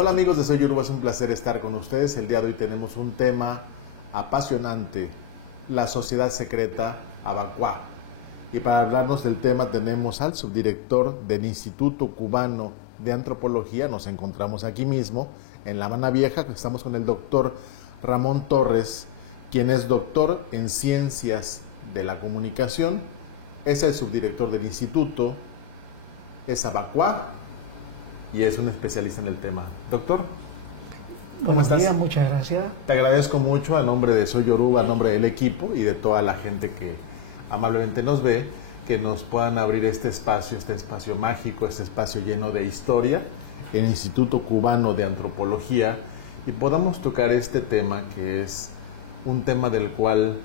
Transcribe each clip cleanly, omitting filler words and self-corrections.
Hola amigos de Soy Yoruba, es un placer estar con ustedes. El día de hoy tenemos un tema apasionante, la sociedad secreta Abacuá. Y para hablarnos del tema tenemos al subdirector del Instituto Cubano de Antropología. Nos encontramos aquí mismo, en La Habana Vieja. Estamos con el doctor Ramón Torres, quien es doctor en Ciencias de la Comunicación. Es el subdirector del instituto, es Abacuá y es un especialista en el tema. Doctor, ¿cómo estás? Buenos días, muchas gracias. Te agradezco mucho a nombre de Soy Yoruba, a nombre del equipo y de toda la gente que amablemente nos ve, que nos puedan abrir este espacio mágico, este espacio lleno de historia, el Instituto Cubano de Antropología, y podamos tocar este tema que es un tema del cual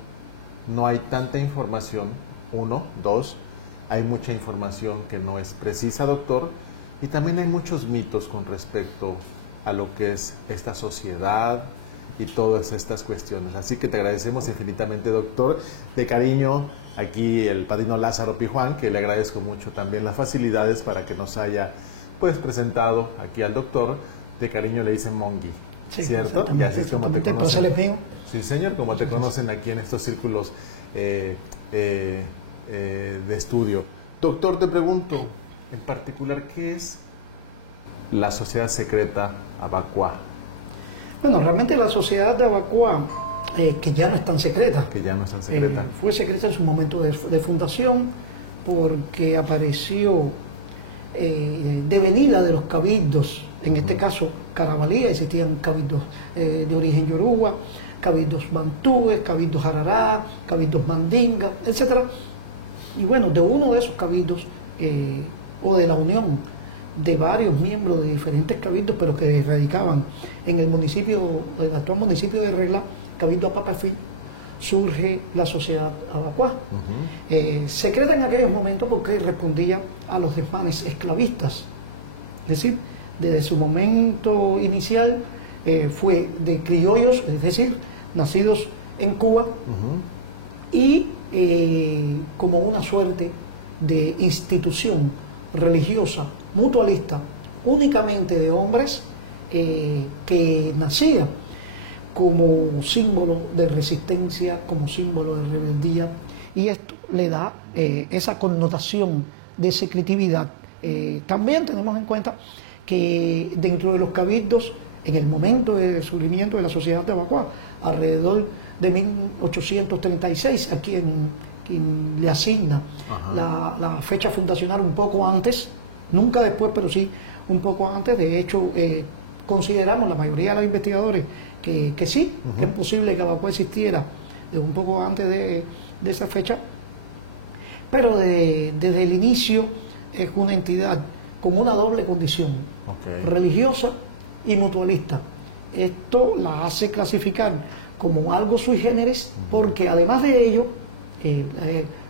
no hay tanta información, uno, dos, hay mucha información que no es precisa, doctor, y también hay muchos mitos con respecto a lo que es esta sociedad y todas estas cuestiones. Así que te agradecemos infinitamente, doctor. De cariño, aquí el padrino Lázaro Pijuán, que le agradezco mucho también las facilidades para que nos haya pues presentado aquí al doctor. De cariño le dicen Mongi, sí, ¿cierto? Y así es como te conocen. Sí, señor, como te conocen aquí en estos círculos de estudio. Doctor, te pregunto, en particular, ¿qué es la sociedad secreta Abacuá? Bueno, realmente la sociedad de Abacuá, que ya no es tan secreta. Que ya no es tan secreta. Fue secreta en su momento de fundación porque apareció devenida de los cabildos, en este caso Carabalí, existían cabildos de origen yoruba, cabildos bantúes, cabildos jarará, cabildos mandinga, etc. Y bueno, de uno de esos cabildos, o de la unión de varios miembros de diferentes cabildos, pero que radicaban en el municipio, el actual municipio de Regla, Cabildo Apapafí, surge la sociedad Abacuá. Secreta en aquellos momentos porque respondía a los desmanes esclavistas. Es decir, desde su momento inicial fue de criollos, es decir, nacidos en Cuba, y como una suerte de institución religiosa, mutualista, únicamente de hombres, que nacía como símbolo de resistencia, como símbolo de rebeldía, y esto le da esa connotación de secretividad. También tenemos en cuenta que dentro de los cabildos, en el momento del surgimiento de la sociedad de Abacuá, alrededor de 1836, a quien le asigna la fecha fundacional un poco antes, nunca después, pero sí un poco antes. De hecho, consideramos la mayoría de los investigadores que sí, que es posible que Abacuá existiera un poco antes de esa fecha, pero desde el inicio es una entidad con una doble condición, religiosa y mutualista. Esto la hace clasificar como algo sui generis, porque además de ello,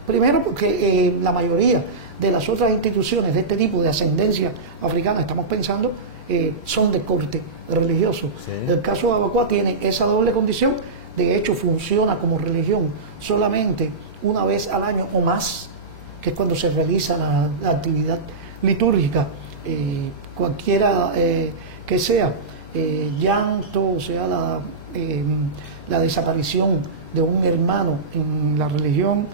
primero porque la mayoría de las otras instituciones de este tipo de ascendencia africana, estamos pensando, son de corte religioso. El caso de Abacuá tiene esa doble condición. De hecho, funciona como religión solamente una vez al año o más, que es cuando se realiza la actividad litúrgica, cualquiera que sea, llanto, o sea, la desaparición de un hermano en la religión,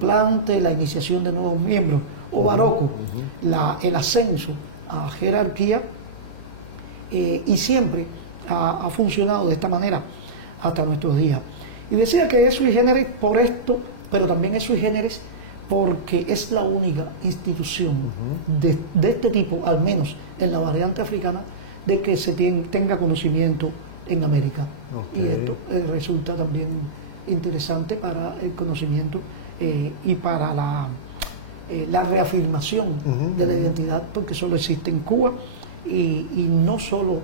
plante, la iniciación de nuevos miembros, o baroco, el ascenso a jerarquía, y siempre ha funcionado de esta manera hasta nuestros días. Y decía que es sui generis por esto, pero también es sui generis porque es la única institución de este tipo, al menos en la variante africana, de que se tenga conocimiento en América. Y esto resulta también interesante para el conocimiento y para la reafirmación de la identidad, porque solo existe en Cuba, y no solo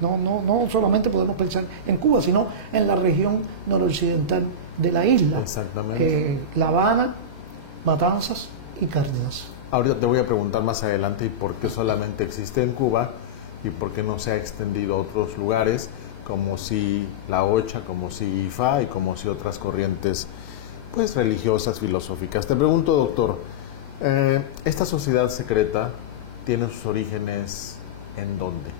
no solamente podemos pensar en Cuba, sino en la región noroccidental de la isla. Exactamente. La Habana, Matanzas y Cárdenas. Ahorita te voy a preguntar más adelante por qué solamente existe en Cuba y por qué no se ha extendido a otros lugares, como si la Ocha, como si Ifá y como si otras corrientes pues religiosas, filosóficas. Te pregunto, doctor, ¿esta sociedad secreta tiene sus orígenes en dónde?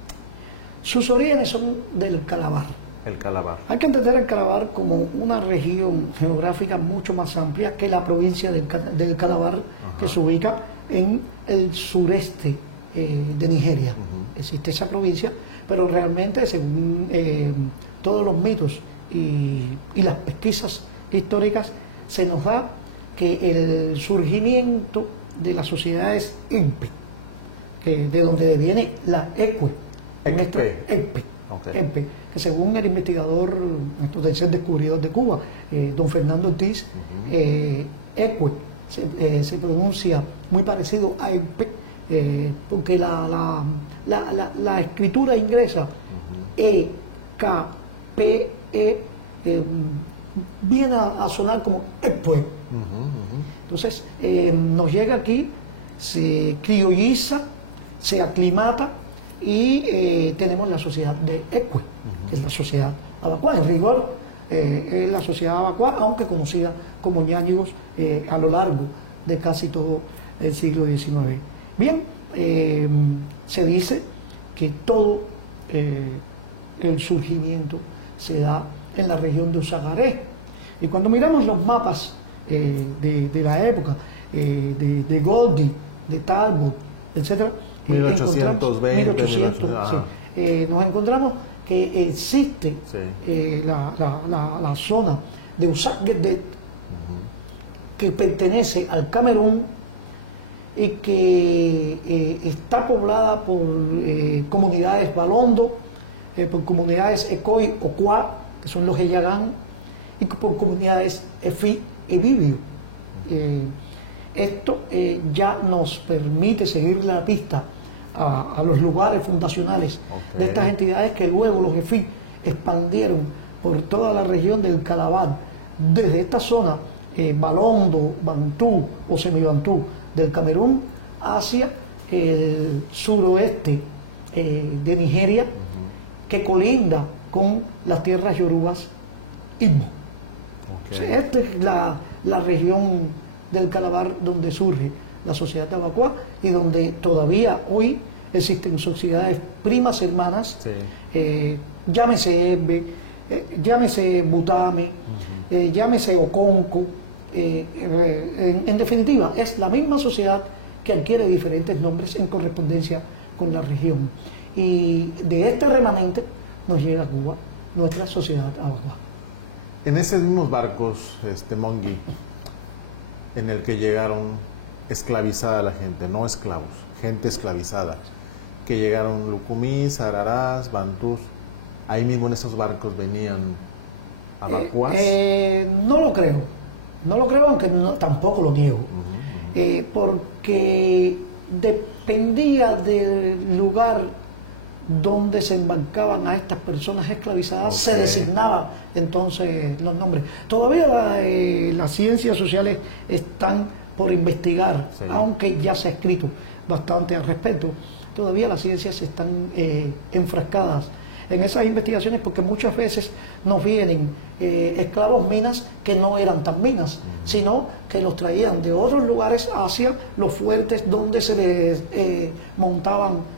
Sus orígenes son del Calabar. El Calabar. Hay que entender el Calabar como una región geográfica mucho más amplia que la provincia del Calabar, que se ubica en el sureste de Nigeria. Existe esa provincia, pero realmente, según todos los mitos y las pesquisas históricas, se nos da que el surgimiento de las sociedades Empe, de donde viene la Ekwe, Empe, que según el investigador, el tercer descubridor de Cuba, don Fernando Ortiz, Ekwe se pronuncia muy parecido a Empe, porque la escritura inglesa E-K-P-E viene a sonar como Ekwe. Entonces nos llega aquí, se criolliza, se aclimata y tenemos la sociedad de Ekwe, que es la sociedad abacuá. En rigor es la sociedad abacuá, aunque conocida como ñáñigos a lo largo de casi todo el siglo XIX. Bien, se dice que todo el surgimiento se da en la región de Usagaré. Y cuando miramos los mapas de la época, de Goldie, de Talbot, etc., 1820, nos encontramos que existe la zona de Usagaré, que pertenece al Camerún y que está poblada por comunidades Balondo, por comunidades Ekoi o Kwa, que son los Eyagán, y por comunidades Efi y Bibio. Esto ya nos permite seguir la pista a los lugares fundacionales de estas entidades, que luego los Efi expandieron por toda la región del Calabar, desde esta zona Balondo, Bantú o Semibantú del Camerún hacia el suroeste de Nigeria, que colinda con las tierras yorubas Igbo. O sea, esta es la región del Calabar donde surge la sociedad abacuá y donde todavía hoy existen sociedades primas hermanas, llámese Ebe, llámese Butame, llámese Oconco. En definitiva, es la misma sociedad que adquiere diferentes nombres en correspondencia con la región. Y de este remanente nos llega a Cuba nuestra sociedad abacuá. En esos mismos barcos, Mongui, en el que llegaron esclavizada la gente, no esclavos, gente esclavizada, que llegaron lucumís, ararás, bantús, ahí mismo en esos barcos venían abacuás. No lo creo, aunque tampoco lo niego, porque dependía del lugar donde se embarcaban a estas personas esclavizadas, se designaban entonces los nombres. Todavía las ciencias sociales están por investigar, aunque ya se ha escrito bastante al respecto. Todavía las ciencias están enfrascadas en esas investigaciones, porque muchas veces nos vienen esclavos minas que no eran tan minas, sino que los traían de otros lugares hacia los fuertes donde se les montaban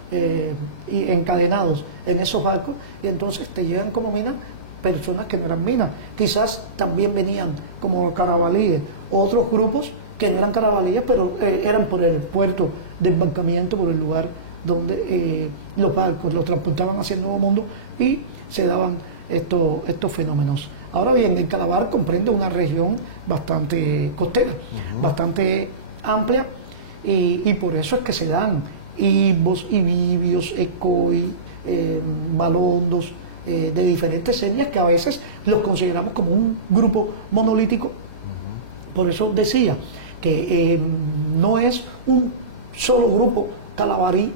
y encadenados en esos barcos, y entonces te llegan como minas personas que no eran minas. Quizás también venían como carabalíes, otros grupos que no eran carabalíes, pero eran por el puerto de embarcamiento, por el lugar donde los barcos los transportaban hacia el Nuevo Mundo, y se daban estos fenómenos. Ahora bien, el Calabar comprende una región bastante costera, bastante amplia, y por eso es que se dan Ibos, Ibibios, Ekoi, Balondos, de diferentes etnias, que a veces los consideramos como un grupo monolítico. Por eso decía que no es un solo grupo calabarí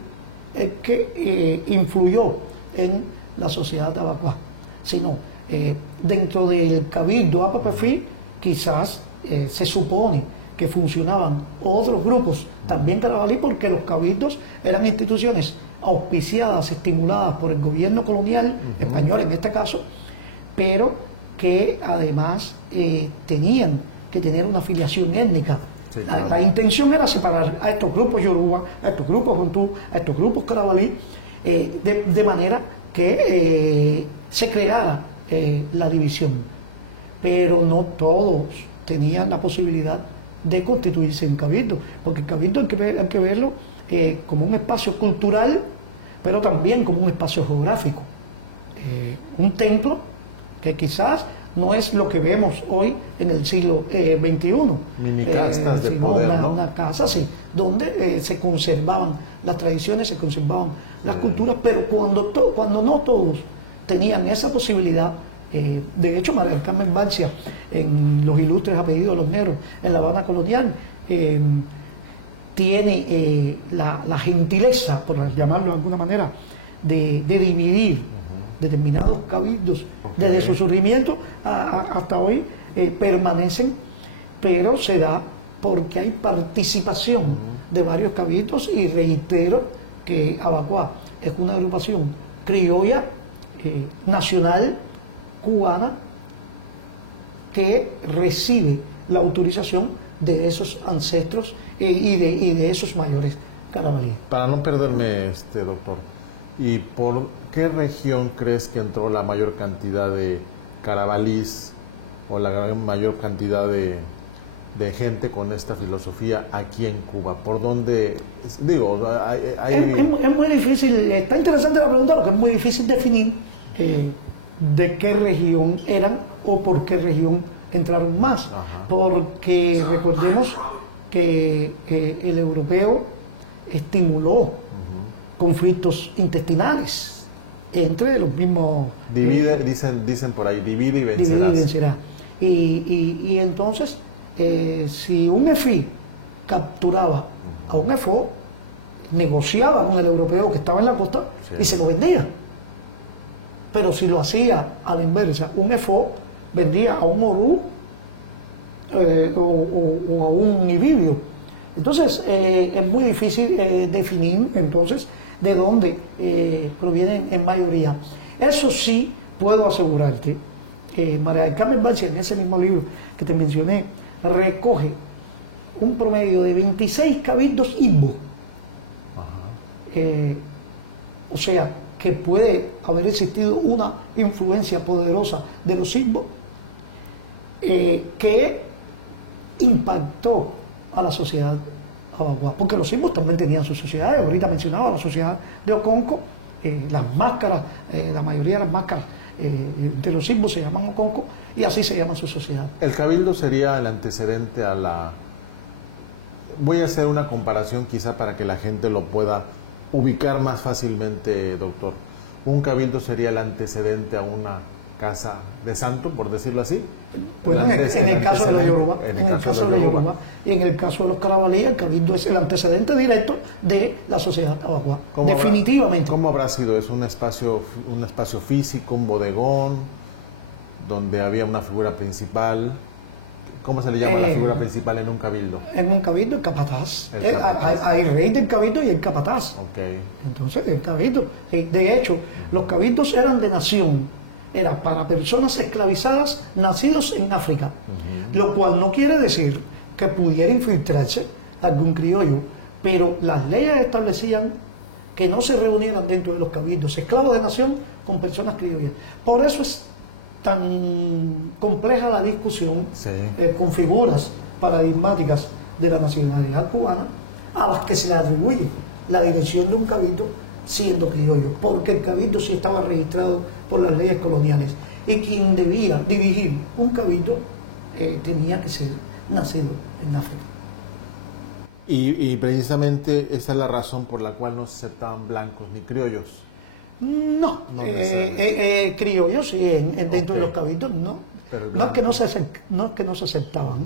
el que influyó en la sociedad abacuá, sino dentro del Cabildo Apapefí quizás se supone que funcionaban otros grupos también carabalí, porque los cabildos eran instituciones auspiciadas, estimuladas por el gobierno colonial español en este caso, pero que además tenían que tener una afiliación étnica. Sí, claro. La intención era separar a estos grupos yoruba, a estos grupos bantú, a estos grupos carabalí, de manera que se creara la división. Pero no todos tenían la posibilidad de constituirse en cabildo, porque el cabildo hay que verlo como un espacio cultural, pero también como un espacio geográfico. Un templo que quizás no es lo que vemos hoy en el siglo XXI. Mini castas de poder, ¿no? Una casa, sí, donde se conservaban las tradiciones, se conservaban las culturas, pero cuando no todos tenían esa posibilidad. De hecho, María del Carmen Barcia, en Los Ilustres Apellidos de los Negros, en La Habana Colonial, tiene la gentileza, por llamarlo de alguna manera, de dividir determinados cabildos. Desde su surgimiento hasta hoy permanecen, pero se da porque hay participación de varios cabildos, y reitero que Abacuá es una agrupación criolla, nacional, cubana, que recibe la autorización de esos ancestros y de esos mayores carabalíes. Para no perderme, doctor, ¿y por qué región crees que entró la mayor cantidad de carabalís o la mayor cantidad de gente con esta filosofía aquí en Cuba? ¿Por dónde? Digo, es muy difícil, está interesante la pregunta, porque es muy difícil definir de qué región eran o por qué región entraron más. Ajá. Porque recordemos que el europeo estimuló conflictos intestinales entre los mismos. Dicen por ahí, divide y vencerás. Divide y vencerá. Y entonces, si un EFI capturaba a un EFO, negociaba con el europeo que estaba en la costa, sí, y se lo vendía. Pero si lo hacía a la inversa, un EFO vendía a un Orú o a un Ibibio. Entonces es muy difícil definir entonces de dónde provienen en mayoría. Eso sí puedo asegurarte que María del Carmen Barcia, en ese mismo libro que te mencioné, recoge un promedio de 26 cabildos Igbo. O sea, que puede haber existido una influencia poderosa de los Igbo que impactó a la sociedad abacuá, porque los Igbos también tenían sus sociedades. Ahorita mencionaba la sociedad de Oconco, las máscaras, la mayoría de las máscaras de los Igbos se llaman Oconco, y así se llama su sociedad. El cabildo sería el antecedente a la... Voy a hacer una comparación quizá para que la gente lo pueda ubicar más fácilmente, doctor. ¿Un cabildo sería el antecedente a una casa de santo, por decirlo así? Bueno, en el caso de los Yoruba, en el caso de los Yoruba, y en el caso de los carabalíes, el cabildo es el antecedente directo de la sociedad abacuá, definitivamente. ¿Cómo habrá sido? ¿Es un espacio físico, un bodegón, donde había una figura principal? ¿Cómo se le llama la figura principal en un cabildo? En un cabildo, el capataz. Hay rey del cabildo y el capataz. Okay. Entonces, el cabildo. De hecho, los cabildos eran de nación. Era para personas esclavizadas nacidos en África. Lo cual no quiere decir que pudiera infiltrarse algún criollo. Pero las leyes establecían que no se reunieran dentro de los cabildos esclavos de nación con personas criollas. Por eso es tan compleja la discusión, sí, con figuras paradigmáticas de la nacionalidad cubana a las que se le atribuye la dirección de un cabildo siendo criollo, porque el cabildo sí estaba registrado por las leyes coloniales, y quien debía dirigir un cabildo tenía que ser nacido en África. Y precisamente esa es la razón por la cual no se aceptaban blancos ni criollos. No, criollos sí, dentro de los cabildos no. No es que no se aceptaban.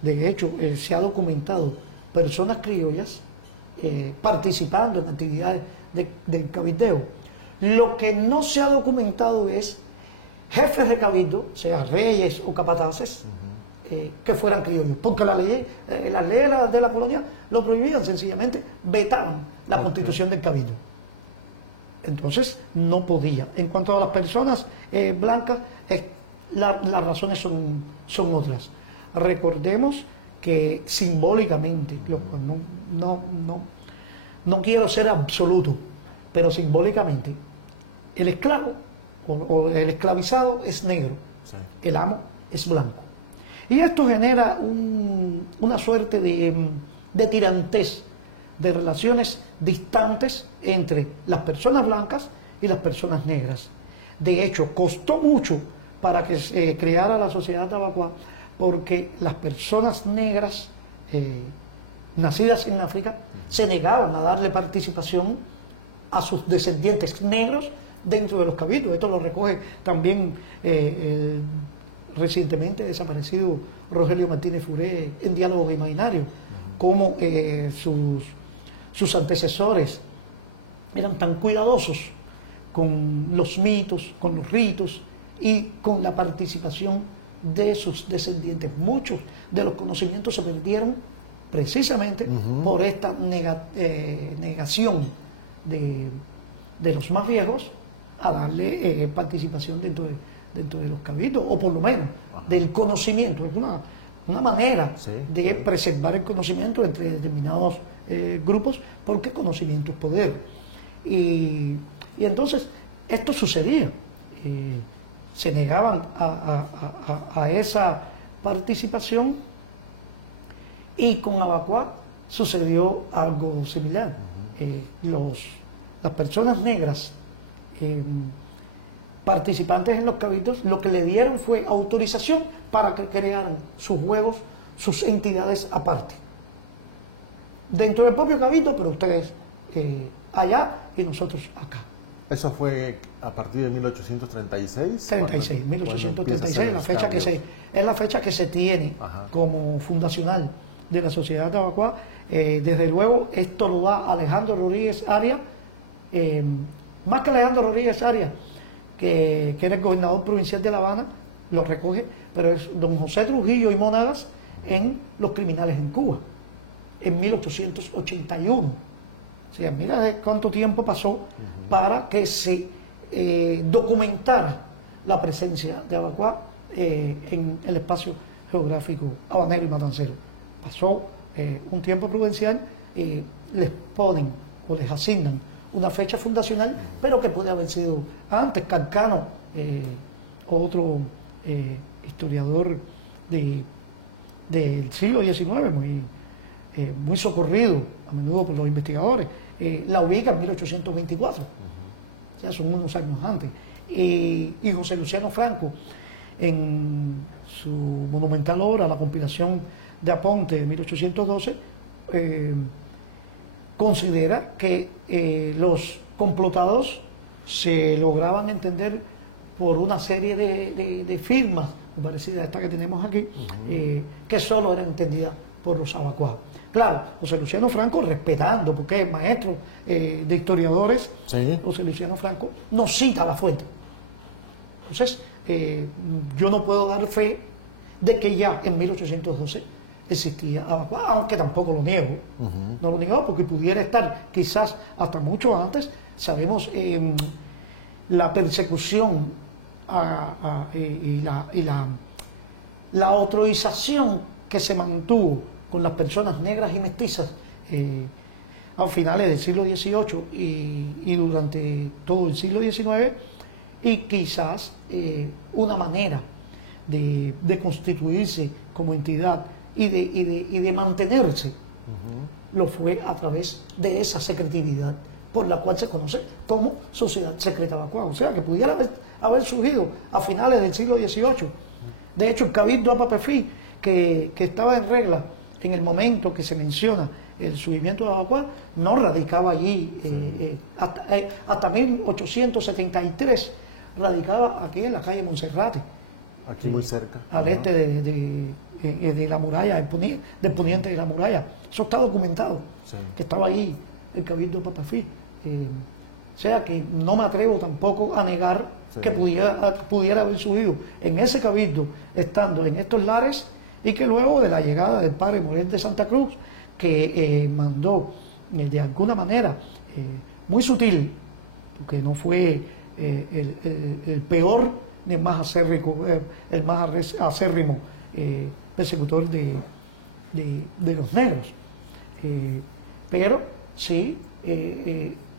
De hecho, se ha documentado personas criollas participando en actividades del cabildeo. Lo que no se ha documentado es jefes de cabildo, sea reyes o capataces, que fueran criollos, porque las leyes de la colonia lo prohibían, sencillamente vetaban la constitución del cabildo. Entonces no podía. En cuanto a las personas blancas, las razones son otras. Recordemos que simbólicamente, no quiero ser absoluto, pero simbólicamente el esclavo o el esclavizado es negro, Sí. el amo es blanco. Y esto genera una suerte de tirantez, de relaciones distantes entre las personas blancas y las personas negras. De hecho, costó mucho para que se creara la sociedad tabacua, porque las personas negras nacidas en África se negaban a darle participación a sus descendientes negros dentro de los cabildos. Esto lo recoge también el recientemente desaparecido Rogelio Martínez Furé en Diálogos Imaginarios, como sus antecesores eran tan cuidadosos con los mitos, con los ritos y con la participación de sus descendientes. Muchos de los conocimientos se perdieron precisamente por esta negación de los más viejos a darle participación dentro de los cabildos, o por lo menos del conocimiento. Es una manera de preservar el conocimiento entre determinados grupos, porque conocimiento es poder. Y entonces esto sucedía. Se negaban a esa participación, y con Abacuá sucedió algo similar. Las personas negras participantes en los cabildos, lo que le dieron fue autorización para que crearan sus juegos, sus entidades aparte, dentro del propio cabildo, pero ustedes allá y nosotros acá. ¿Eso fue a partir de 1836? 36, 1836, es la fecha que se tiene como fundacional de la sociedad tabacua. Desde luego, esto lo da Alejandro Rodríguez Arias, más que Alejandro Rodríguez Arias, que era el gobernador provincial de La Habana, lo recoge, pero es don José Trujillo y Monagas en Los Criminales en Cuba, en 1881. O sea, mira cuánto tiempo pasó para que se documentara la presencia de Abacuá en el espacio geográfico habanero y matancero. Pasó un tiempo prudencial, les ponen o les asignan una fecha fundacional, pero que puede haber sido antes. Calcano, otro historiador del siglo XIX, muy socorrido a menudo por los investigadores, la ubica en 1824, ya son unos años antes. Y José Luciano Franco, en su monumental obra, la compilación de Aponte de 1812, considera que los complotados se lograban entender por una serie de firmas parecidas a esta que tenemos aquí, que solo eran entendidas por los abacuados. Claro, José Luciano Franco, respetando, porque es maestro de historiadores, José Luciano Franco nos cita la fuente. Entonces, yo no puedo dar fe de que ya en 1812 existía Abacuá, aunque tampoco lo niego. No lo niego porque pudiera estar quizás hasta mucho antes. Sabemos la persecución y la autorización que se mantuvo con las personas negras y mestizas a finales del siglo XVIII y durante todo el siglo XIX, y quizás una manera de constituirse como entidad y de mantenerse, lo fue a través de esa secretividad por la cual se conoce como Sociedad Secreta Abacuá. O sea, que pudiera haber surgido a finales del siglo XVIII. De hecho, el Cabildo Apapefí, que estaba en regla en el momento que se menciona el surgimiento de Abacuá, no radicaba allí, hasta 1873 radicaba aquí en la calle Monserrate, aquí muy cerca, al este de la muralla, del poniente de la muralla. Eso está documentado, que estaba allí el Cabildo Apapefí. O sea que no me atrevo tampoco a negar que pudiera haber surgido en ese cabildo, estando en estos lares, y que luego de la llegada del padre Morel de Santa Cruz, que mandó de alguna manera muy sutil, porque no fue el peor ni el más acérrimo persecutor de los negros, pero sí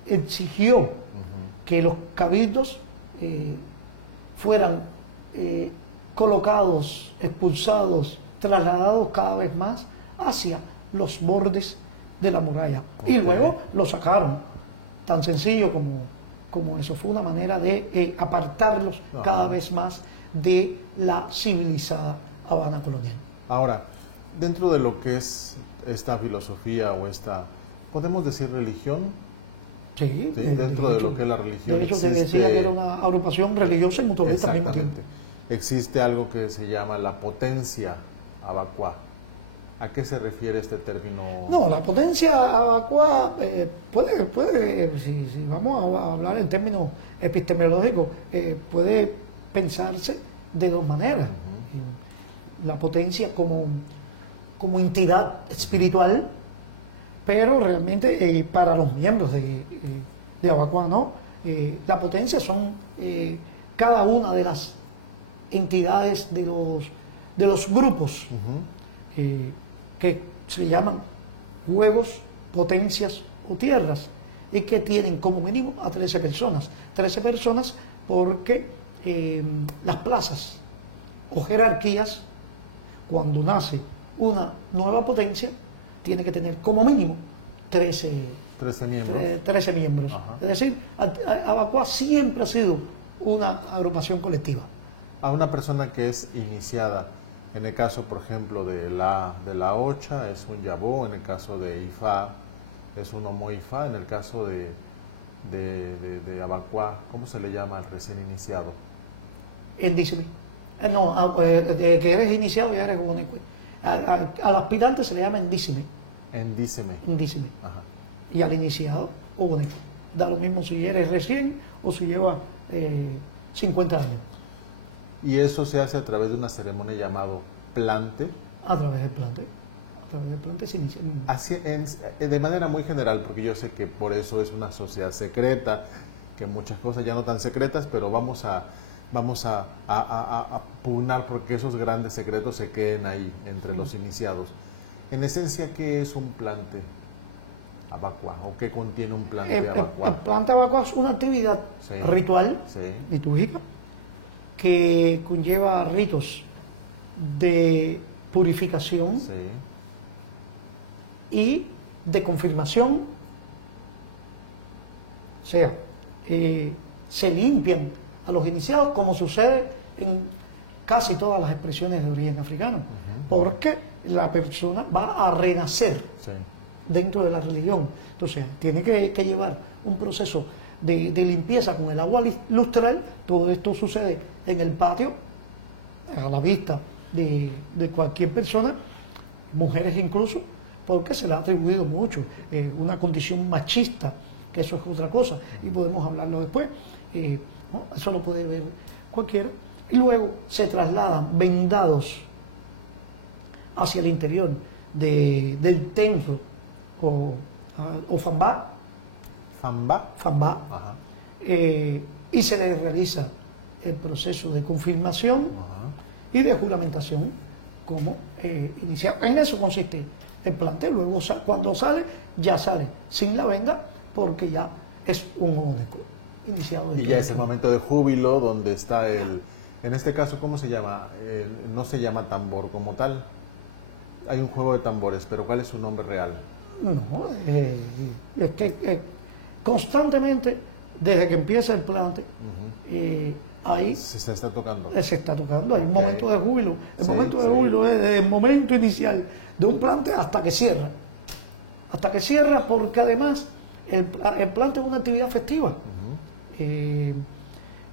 exigió que los cabildos fueran colocados, expulsados, trasladados cada vez más hacia los bordes de la muralla. Okay. Y luego lo sacaron, tan sencillo como eso. Fue una manera de apartarlos cada vez más de la civilizada Habana colonial. Ahora, dentro de lo que es esta filosofía o esta, ¿podemos decir religión? Sí, dentro de lo que es la religión. De hecho, se decía que era una agrupación religiosa y mutualista al mismo tiempo. Existe algo que se llama la potencia abacuá. ¿A qué se refiere este término? No, la potencia abacuá puede si vamos a hablar en términos epistemológicos, puede pensarse de dos maneras. La potencia como entidad espiritual, pero realmente para los miembros de Abacuá, ¿no? La potencia son cada una de las entidades de los grupos que se llaman juegos, potencias o tierras, y que tienen como mínimo a 13 personas. 13 personas porque las plazas o jerarquías, cuando nace una nueva potencia, tiene que tener como mínimo 13 miembros. 13 miembros. Es decir, Abacuá siempre ha sido una agrupación colectiva. A una persona que es iniciada, en el caso, por ejemplo, de la Ocha, es un Yabó; en el caso de Ifá, es un Omo Ifá; en el caso de Abacuá, ¿cómo se le llama al recién iniciado? Endíceme. No, de que eres iniciado ya eres un... Al aspirante se le llama endíceme. Endíceme. Endíceme. Ajá. Y al iniciado, único. Da lo mismo si eres recién o si lleva 50 años. ¿Y eso se hace a través de una ceremonia llamado plante? A través del plante. A través del plante se inicia. Así, de manera muy general, porque yo sé que por eso es una sociedad secreta, que muchas cosas ya no tan secretas, pero vamos a pugnar porque esos grandes secretos se queden ahí entre los iniciados. En esencia, ¿qué es un plante abacuá? ¿O qué contiene un plante abacuá? El plante abacuá es una actividad ritual, litúrgica, que conlleva ritos de purificación y de confirmación. O sea, se limpian a los iniciados, como sucede en casi todas las expresiones de origen africano, porque la persona va a renacer dentro de la religión. Entonces, tiene que llevar un proceso de limpieza con el agua lustral. Todo esto sucede en el patio, a la vista de cualquier persona, mujeres incluso, porque se le ha atribuido mucho una condición machista, que eso es otra cosa, y podemos hablarlo después. ¿No? Eso lo puede ver cualquiera. Y luego se trasladan vendados hacia el interior del templo o fambá. Fambá. Y se les realiza el proceso de confirmación y de juramentación como iniciado. En eso consiste el planteo. Luego cuando sale, ya sale sin la venda, porque ya es un único iniciado. Y ya es el momento de júbilo donde está en este caso, ¿cómo se llama? No se llama tambor como tal. Hay un juego de tambores, pero ¿cuál es su nombre real? No, es que constantemente, desde que empieza el plante, ahí se está tocando. Se está tocando, hay un momento de júbilo. El momento de júbilo es desde el momento inicial de un plante hasta que cierra. Hasta que cierra, porque además el plante es una actividad festiva. El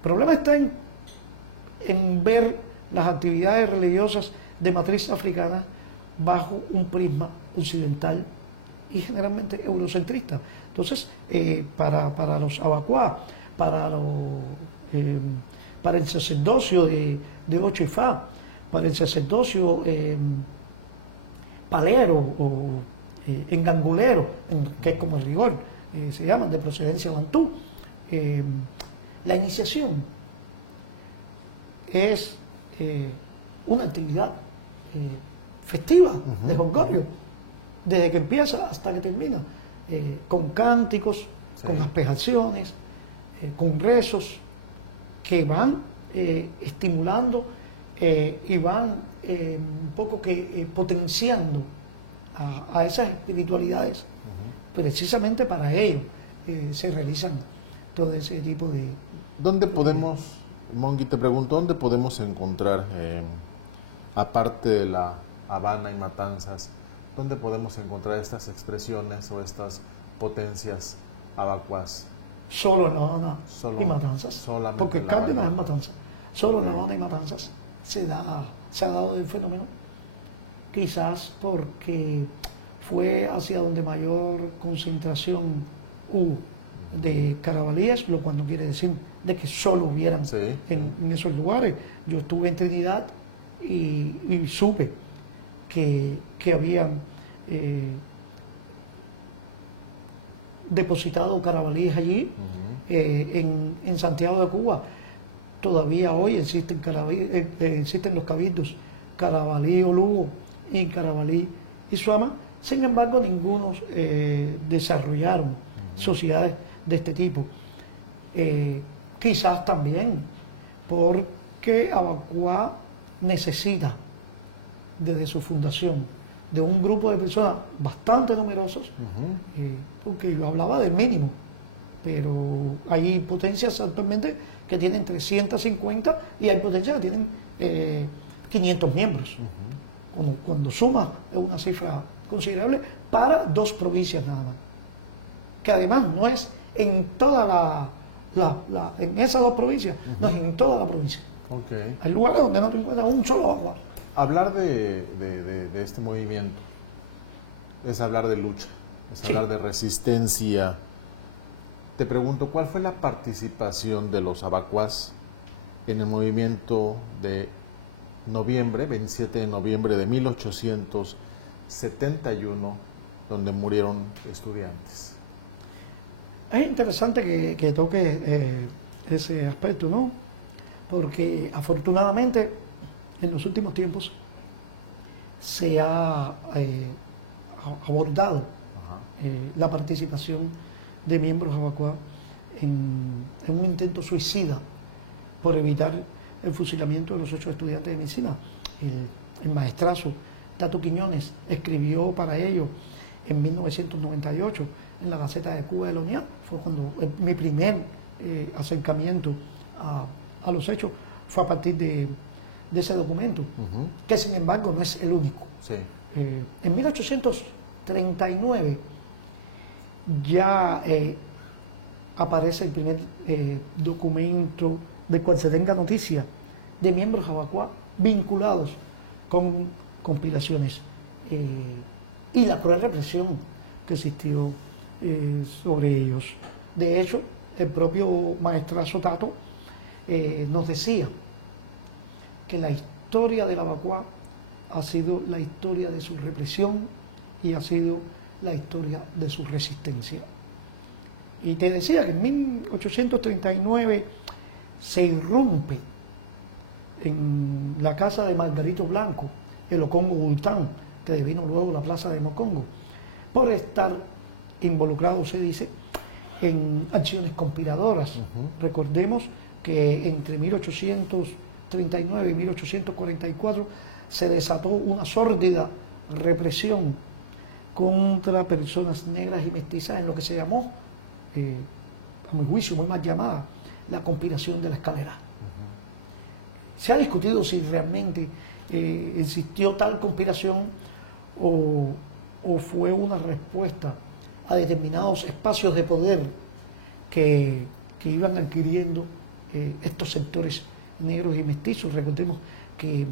problema está en ver las actividades religiosas de matriz africana bajo un prisma occidental y generalmente eurocentrista. Entonces, para los abacuá, para el sacerdocio de Ocho Ifá, para el sacerdocio palero o engangulero, que es como el rigor, se llaman, de procedencia bantú, la iniciación es una actividad festiva, de jolgorio, desde que empieza hasta que termina, con cánticos, con aspejaciones, congresos que van estimulando y van un poco que potenciando a esas espiritualidades. Precisamente para ello se realizan todo ese tipo de... ¿Dónde podemos, Mongui, te pregunto, dónde podemos encontrar, aparte de La Habana y Matanzas, dónde podemos encontrar estas expresiones o estas potencias abacuás? Solo en La Habana Solo- y Matanzas. solamente Porque en La Habana y Cárdenas es Matanzas. Solo en La Habana y Matanzas se ha dado el fenómeno, quizás porque fue hacia donde mayor concentración hubo de carabalíes, lo cual no quiere decir de que solo hubieran Sí, en esos lugares. Yo estuve en Trinidad y supe que habían depositado carabalíes allí. En Santiago de Cuba todavía hoy existen los cabildos Carabalí Lugo y Carabalí Suama. Sin embargo, ninguno desarrollaron sociedades de este tipo. Quizás también porque Abacuá necesita desde su fundación de un grupo de personas bastante numerosos, porque yo hablaba del mínimo, pero hay potencias actualmente que tienen 350 y hay potencias que tienen 500 miembros. Cuando suma es una cifra considerable para 2 provincias nada más, que además no es en toda en esas 2 provincias, no es en toda la provincia. Okay. Hay lugares donde no te encuentras un solo Abacuá. Hablar de este movimiento es hablar de lucha, es Sí. hablar de resistencia. Te pregunto, ¿cuál fue la participación de los abacuás en el movimiento de noviembre, 27 de noviembre de 1871, donde murieron estudiantes? Es interesante que toque ese aspecto, ¿no? Porque afortunadamente en los últimos tiempos se ha abordado la participación de miembros abacuá en un intento suicida por evitar el fusilamiento de los 8 estudiantes de medicina. El maestrazo Tato Quiñones escribió para ello en 1998 en la Gaceta de Cuba de la Unión. Fue cuando mi primer acercamiento a los hechos fue a partir de ese documento, que sin embargo no es el único. Sí. En 1839 ya aparece el primer documento del cual se tenga noticia de miembros abacuá vinculados con conspiraciones y la cruel represión que existió sobre ellos. De hecho, el propio maestrazo Tato nos decía que la historia del abacuá ha sido la historia de su represión y ha sido la historia de su resistencia. Y te decía que en 1839 se irrumpe en la casa de Margarito Blanco, el Ocongo Bultán, que devino luego la plaza de Mocongo, por estar involucrado, se dice, en acciones conspiradoras. Recordemos que entre 1839 y 1844 se desató una sórdida represión contra personas negras y mestizas en lo que se llamó, a mi juicio muy mal llamada, la conspiración de la escalera. Se ha discutido si realmente existió tal conspiración o fue una respuesta a determinados espacios de poder que iban adquiriendo estos sectores negros y mestizos. Recordemos que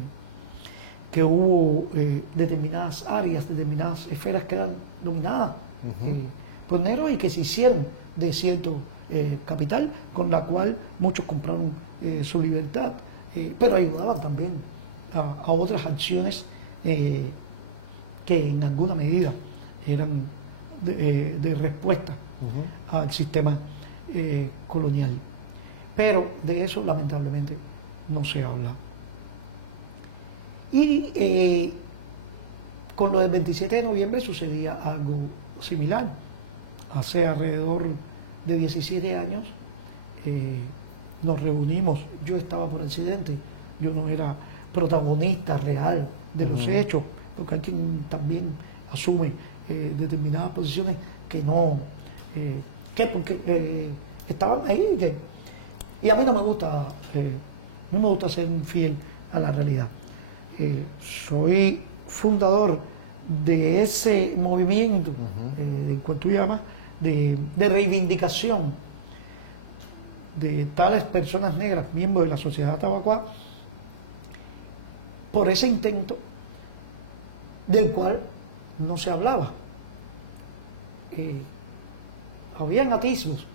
hubo determinadas áreas, determinadas esferas que eran dominadas por negros y que se hicieron de cierto capital, con la cual muchos compraron su libertad, pero ayudaban también a otras acciones que en alguna medida eran de respuesta al sistema colonial. Pero de eso lamentablemente no se habla. Y con lo del 27 de noviembre sucedía algo similar. Hace alrededor de 17 años nos reunimos, yo estaba por accidente, yo no era protagonista real de los hechos, porque hay quien también asume determinadas posiciones que no, que porque estaban ahí, y a mí no me gusta, no me gusta ser infiel a la realidad. Soy fundador de ese movimiento, del cual tú llamas, de reivindicación de tales personas negras, miembros de la sociedad tabacuá, por ese intento del cual no se hablaba. Habían atisbos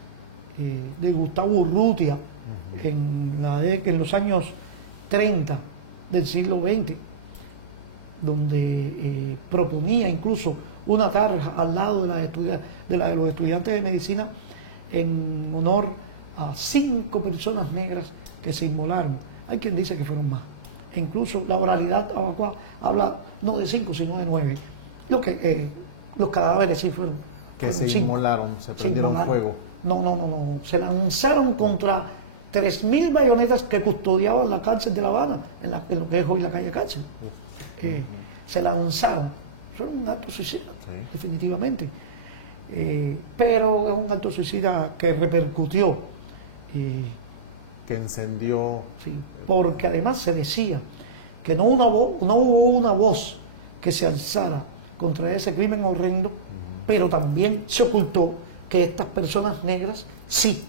de Gustavo Urrutia en los años 30 del siglo XX, donde proponía incluso una tarja al lado de los estudiantes de medicina en honor a 5 personas negras que se inmolaron. Hay quien dice que fueron más. E incluso la oralidad tabacuá habla no de 5 sino de 9. Los cadáveres sí fueron. Que se 5. inmolaron, se prendieron fuego. No. Se lanzaron contra 3.000 bayonetas que custodiaban la cárcel de La Habana, en lo que es hoy la calle Cárcel. Se lanzaron. Fue un acto suicida, definitivamente. Pero es un acto suicida que repercutió. Que encendió. Sí, porque además se decía que no hubo una voz que se alzara contra ese crimen horrendo, pero también se ocultó que estas personas negras sí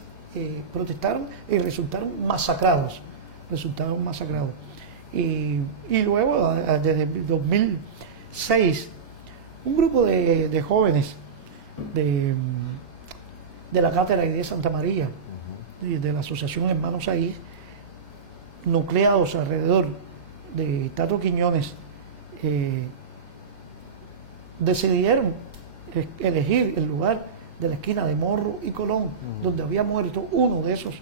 protestaron y resultaron masacrados. Y luego, desde 2006, un grupo de jóvenes de la Cátedra de Santa María, de la Asociación Hermanos Ahí, nucleados alrededor de Tato Quiñones, decidieron elegir el lugar de la esquina de Morro y Colón, donde había muerto uno de estos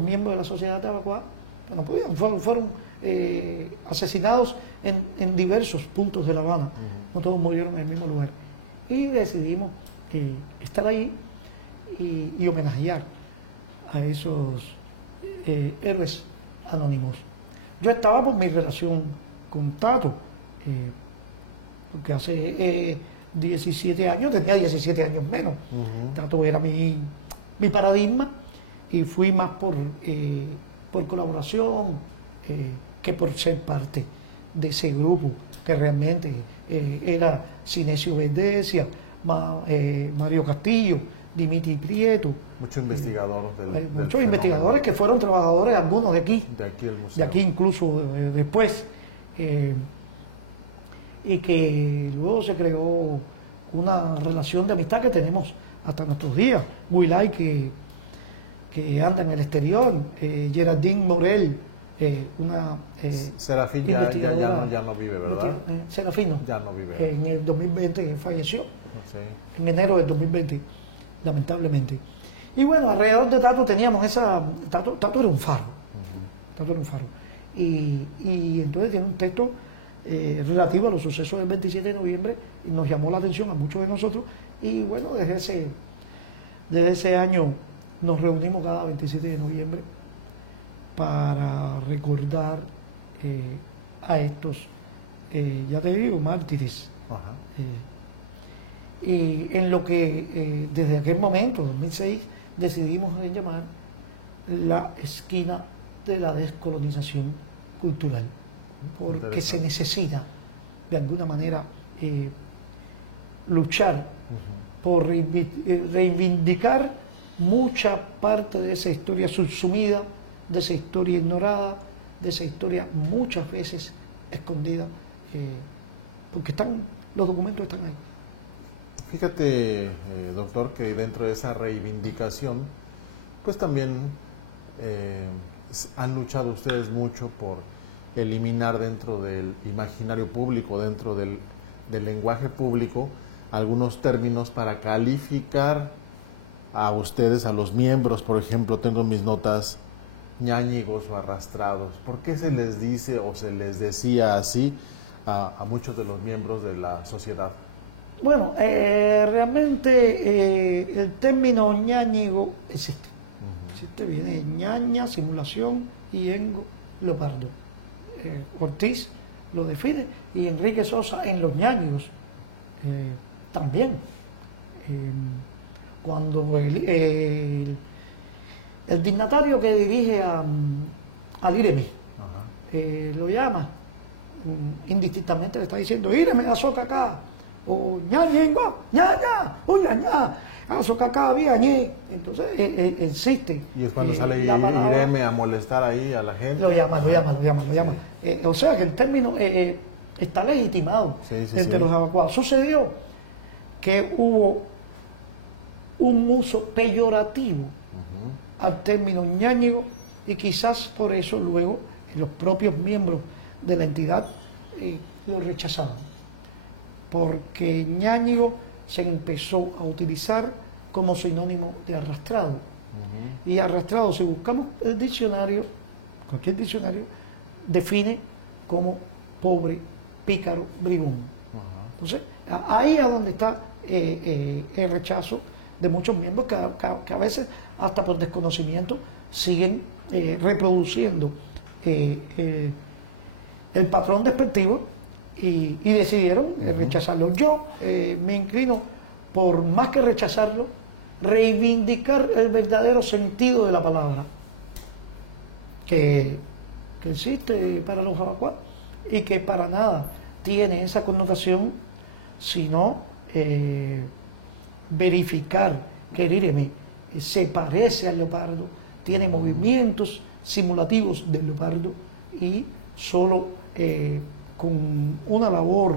miembros de la sociedad tabacuá, que no podían, fueron asesinados en diversos puntos de La Habana, no todos murieron en el mismo lugar. Y decidimos estar ahí y homenajear a esos héroes anónimos. Yo estaba por mi relación con Tato, porque hace 17 años, tenía 17 años menos. Tato era mi paradigma y fui más por colaboración que por ser parte de ese grupo que realmente era Cinesio Verdesia, Mario Castillo, Dimitri Prieto. Muchos investigadores muchos investigadores que fueron trabajadores, algunos de aquí del museo. de aquí incluso después, y que luego se creó una relación de amistad que tenemos hasta nuestros días. Willay, que anda en el exterior, Geraldine Morel, una Serafín ya no vive, ¿verdad? Serafino ya no vive. En el 2020 falleció, Sí. en enero del 2020, lamentablemente. Y bueno, alrededor de Tato teníamos Tato era un faro. Tato era un faro. Y entonces tiene un texto relativo a los sucesos del 27 de noviembre y nos llamó la atención a muchos de nosotros. Y bueno, desde ese año nos reunimos cada 27 de noviembre para recordar a estos, ya te digo, mártires. Y en lo que desde aquel momento, 2006, decidimos llamar la esquina de la descolonización cultural, porque se necesita de alguna manera luchar por reivindicar mucha parte de esa historia subsumida, de esa historia ignorada, de esa historia muchas veces escondida, porque los documentos están ahí. Fíjate, doctor, que dentro de esa reivindicación, pues también han luchado ustedes mucho por eliminar dentro del imaginario público, dentro del lenguaje público, algunos términos para calificar a ustedes, a los miembros. Por ejemplo, tengo en mis notas ñáñigos o arrastrados. ¿Por qué se les dice o se les decía así a muchos de los miembros de la sociedad? Bueno, realmente el término ñáñigo existe. Existe, viene de ñaña, simulación, y engo, leopardo. Ortiz lo define, y Enrique Sosa en Los Ñáñigos también. Cuando el dignatario que dirige al IREMI lo llama, indistintamente le está diciendo: IREMI, azocacá, o ñañengo, ñaña, o ñaña, azocacá, había ñe. Entonces existe. Y es cuando sale palabra, Ireme a molestar ahí a la gente. Lo llama. O sea que el término está legitimado entre los abacuados. Sucedió que hubo un uso peyorativo al término ñáñigo, y quizás por eso luego los propios miembros de la entidad lo rechazaban, porque ñáñigo se empezó a utilizar como sinónimo de arrastrado. Y arrastrado, si buscamos el diccionario, cualquier diccionario, define como pobre, pícaro, bribón. Entonces, ahí es donde está el rechazo de muchos miembros que a veces, hasta por desconocimiento, siguen reproduciendo el patrón despectivo y decidieron rechazarlo. Yo me inclino por, más que rechazarlo, reivindicar el verdadero sentido de la palabra que existe para los abacuá, y que para nada tiene esa connotación, sino verificar que el IREMI se parece al leopardo, tiene movimientos simulativos del leopardo, y solo con una labor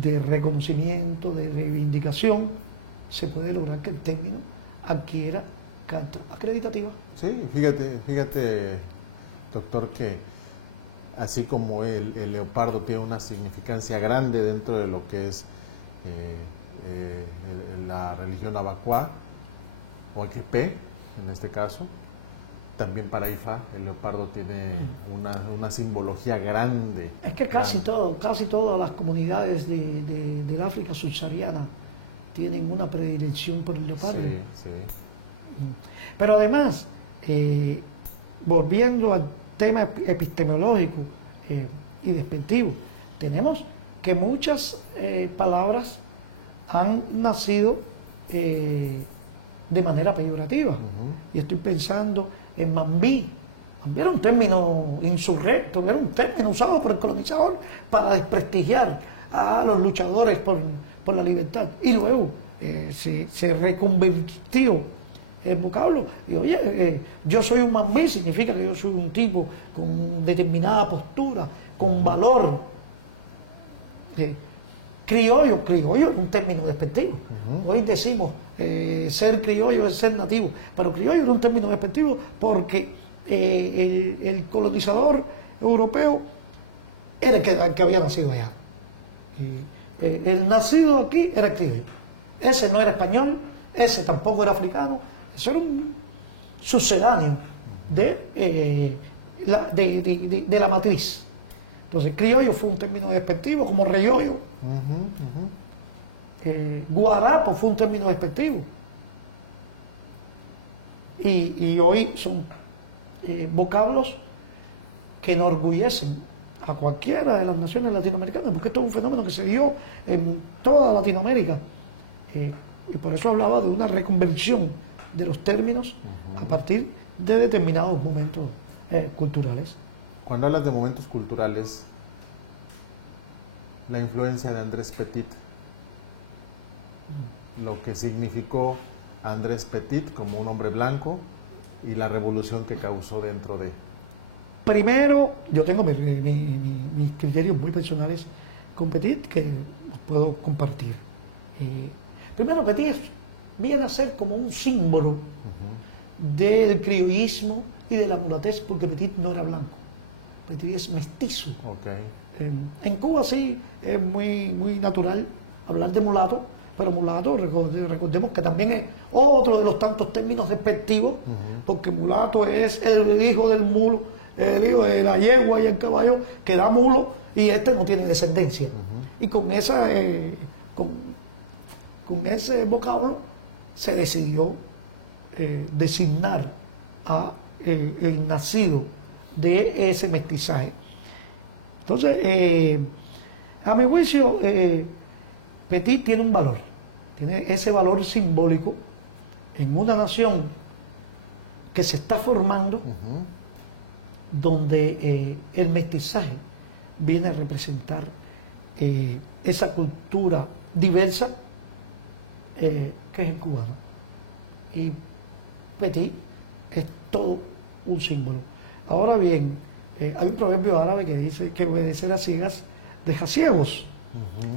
de reconocimiento, de reivindicación, se puede lograr que el término adquiera carta acreditativa. Sí, fíjate, doctor, que así como el leopardo tiene una significancia grande dentro de lo que es la religión abacuá, o Equipé, en este caso, también para Ifá el leopardo tiene una simbología grande. Es que casi todas las comunidades del África subsahariana tienen una predilección por el leopardo. Sí. Pero además, volviendo al tema epistemológico y despectivo, tenemos que muchas palabras han nacido de manera peyorativa. Y estoy pensando en mambí. Mambí era un término insurrecto, era un término usado por el colonizador para desprestigiar a los luchadores por la libertad. Y luego se reconvirtió el vocablo. Y oye, yo soy un mambí, significa que yo soy un tipo con determinada postura, con valor. Criollo es un término despectivo. Hoy decimos ser criollo es ser nativo, pero criollo era un término despectivo porque el colonizador europeo era el que había nacido allá. El nacido aquí era criollo. Ese no era español, ese tampoco era africano, eso era un sucedáneo de la matriz. Entonces, criollo fue un término despectivo, como reyollo. Guarapo fue un término despectivo. Y hoy son vocablos que enorgullecen a cualquiera de las naciones latinoamericanas, porque esto es un fenómeno que se dio en toda Latinoamérica. Y por eso hablaba de una reconversión de los términos a partir de determinados momentos culturales. Cuando hablas de momentos culturales, la influencia de Andrés Petit, lo que significó Andrés Petit como un hombre blanco y la revolución que causó dentro de... Primero, yo tengo mis criterios muy personales con Petit que los puedo compartir. Primero, Petit viene a ser como un símbolo del criollismo y de la mulatez, porque Petit no era blanco. Petit es mestizo. En Cuba sí es muy natural hablar de mulato, pero mulato, recordemos que también es otro de los tantos términos despectivos, porque mulato es el hijo del mulo, el hijo de la yegua y el caballo que da mulo, y este no tiene descendencia. Y con con ese vocablo se decidió designar a el nacido de ese mestizaje. Entonces, a mi juicio, Petit tiene un valor, tiene ese valor simbólico en una nación que se está formando, donde el mestizaje viene a representar esa cultura diversa que es el cubano. Y Petit es todo un símbolo. Ahora bien, hay un proverbio árabe que dice que obedecer a ciegas deja ciegos.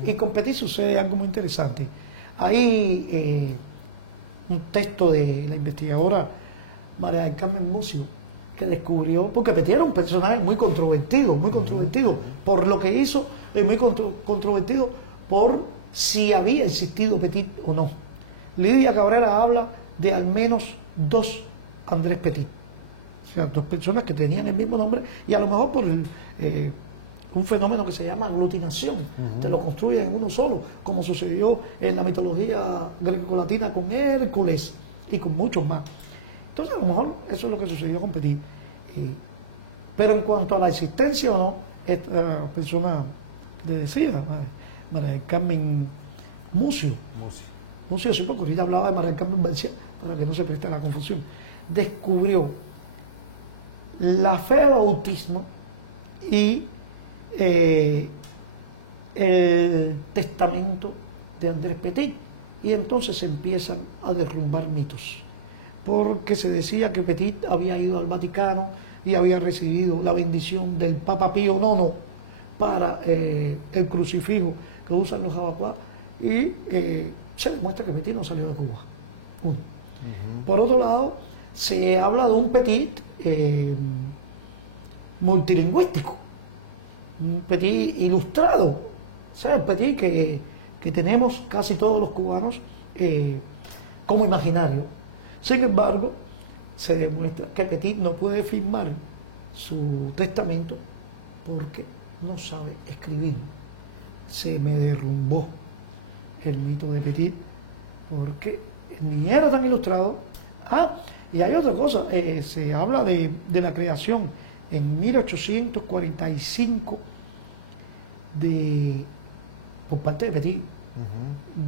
Y con Petit sucede algo muy interesante. Hay un texto de la investigadora María del Carmen Mucio, que descubrió, porque Petit era un personaje muy controvertido por lo que hizo, muy controvertido por si había existido Petit o no. Lidia Cabrera habla de al menos 2 Andrés Petit, o sea, 2 personas que tenían el mismo nombre, y a lo mejor por un fenómeno que se llama aglutinación, te lo construyen en uno solo, como sucedió en la mitología greco-latina con Hércules y con muchos más. Entonces, a lo mejor eso es lo que sucedió con Petit. Pero en cuanto a la existencia o no, esta persona le decía, María del Carmen Mucio, sí, porque ahorita hablaba de María del Carmen García, para que no se preste la confusión, descubrió la fe al bautismo y el testamento de Andrés Petit, y entonces se empiezan a derrumbar mitos, porque se decía que Petit había ido al Vaticano y había recibido la bendición del Papa Pío IX para el crucifijo que usan los abacuá, y se demuestra que Petit no salió de Cuba. Por otro lado, se habla de un Petit multilingüístico, un Petit ilustrado, o sea, el Petit que tenemos casi todos los cubanos como imaginario. Sin embargo, se demuestra que Petit no puede firmar su testamento porque no sabe escribir. Se me derrumbó el mito de Petit porque ni era tan ilustrado. Y hay otra cosa, se habla de la creación en 1845 por parte de Petit,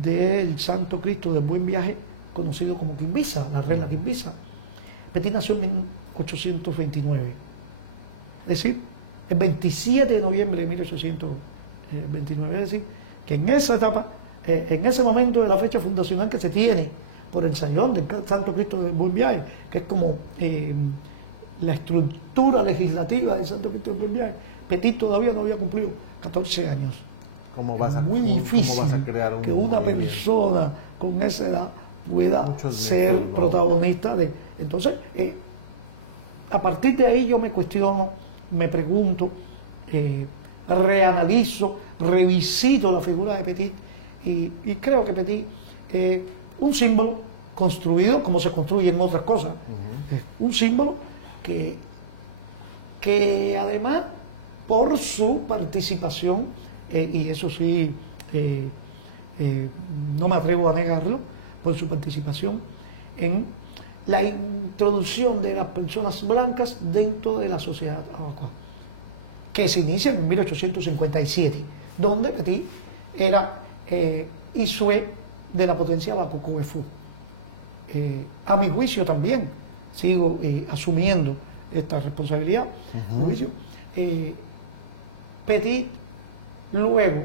del Santo Cristo del Buen Viaje, conocido como Quimbiza, la reina Quimbiza. Petit nació en 1829, es decir, el 27 de noviembre de 1829, es decir, que en esa etapa, en ese momento de la fecha fundacional que se tiene por el sayón del Santo Cristo del Buen Viaje, que es como la estructura legislativa del Santo Cristo del Buen Viaje, Petit todavía no había cumplido 14 años. Muy difícil crear que una persona con esa edad pueda ser protagonista de... Entonces, a partir de ahí yo me cuestiono, me pregunto, reanalizo, revisito la figura de Petit, y creo que Petit es un símbolo construido como se construyen otras cosas, un símbolo que además por su participación, y eso sí, no me atrevo a negarlo, por su participación en la introducción de las personas blancas dentro de la sociedad abacuá, que se inicia en 1857, donde Petit era Isue de la potencia Bacocoefú. A mi juicio también, sigo asumiendo esta responsabilidad, a mi juicio, Petit luego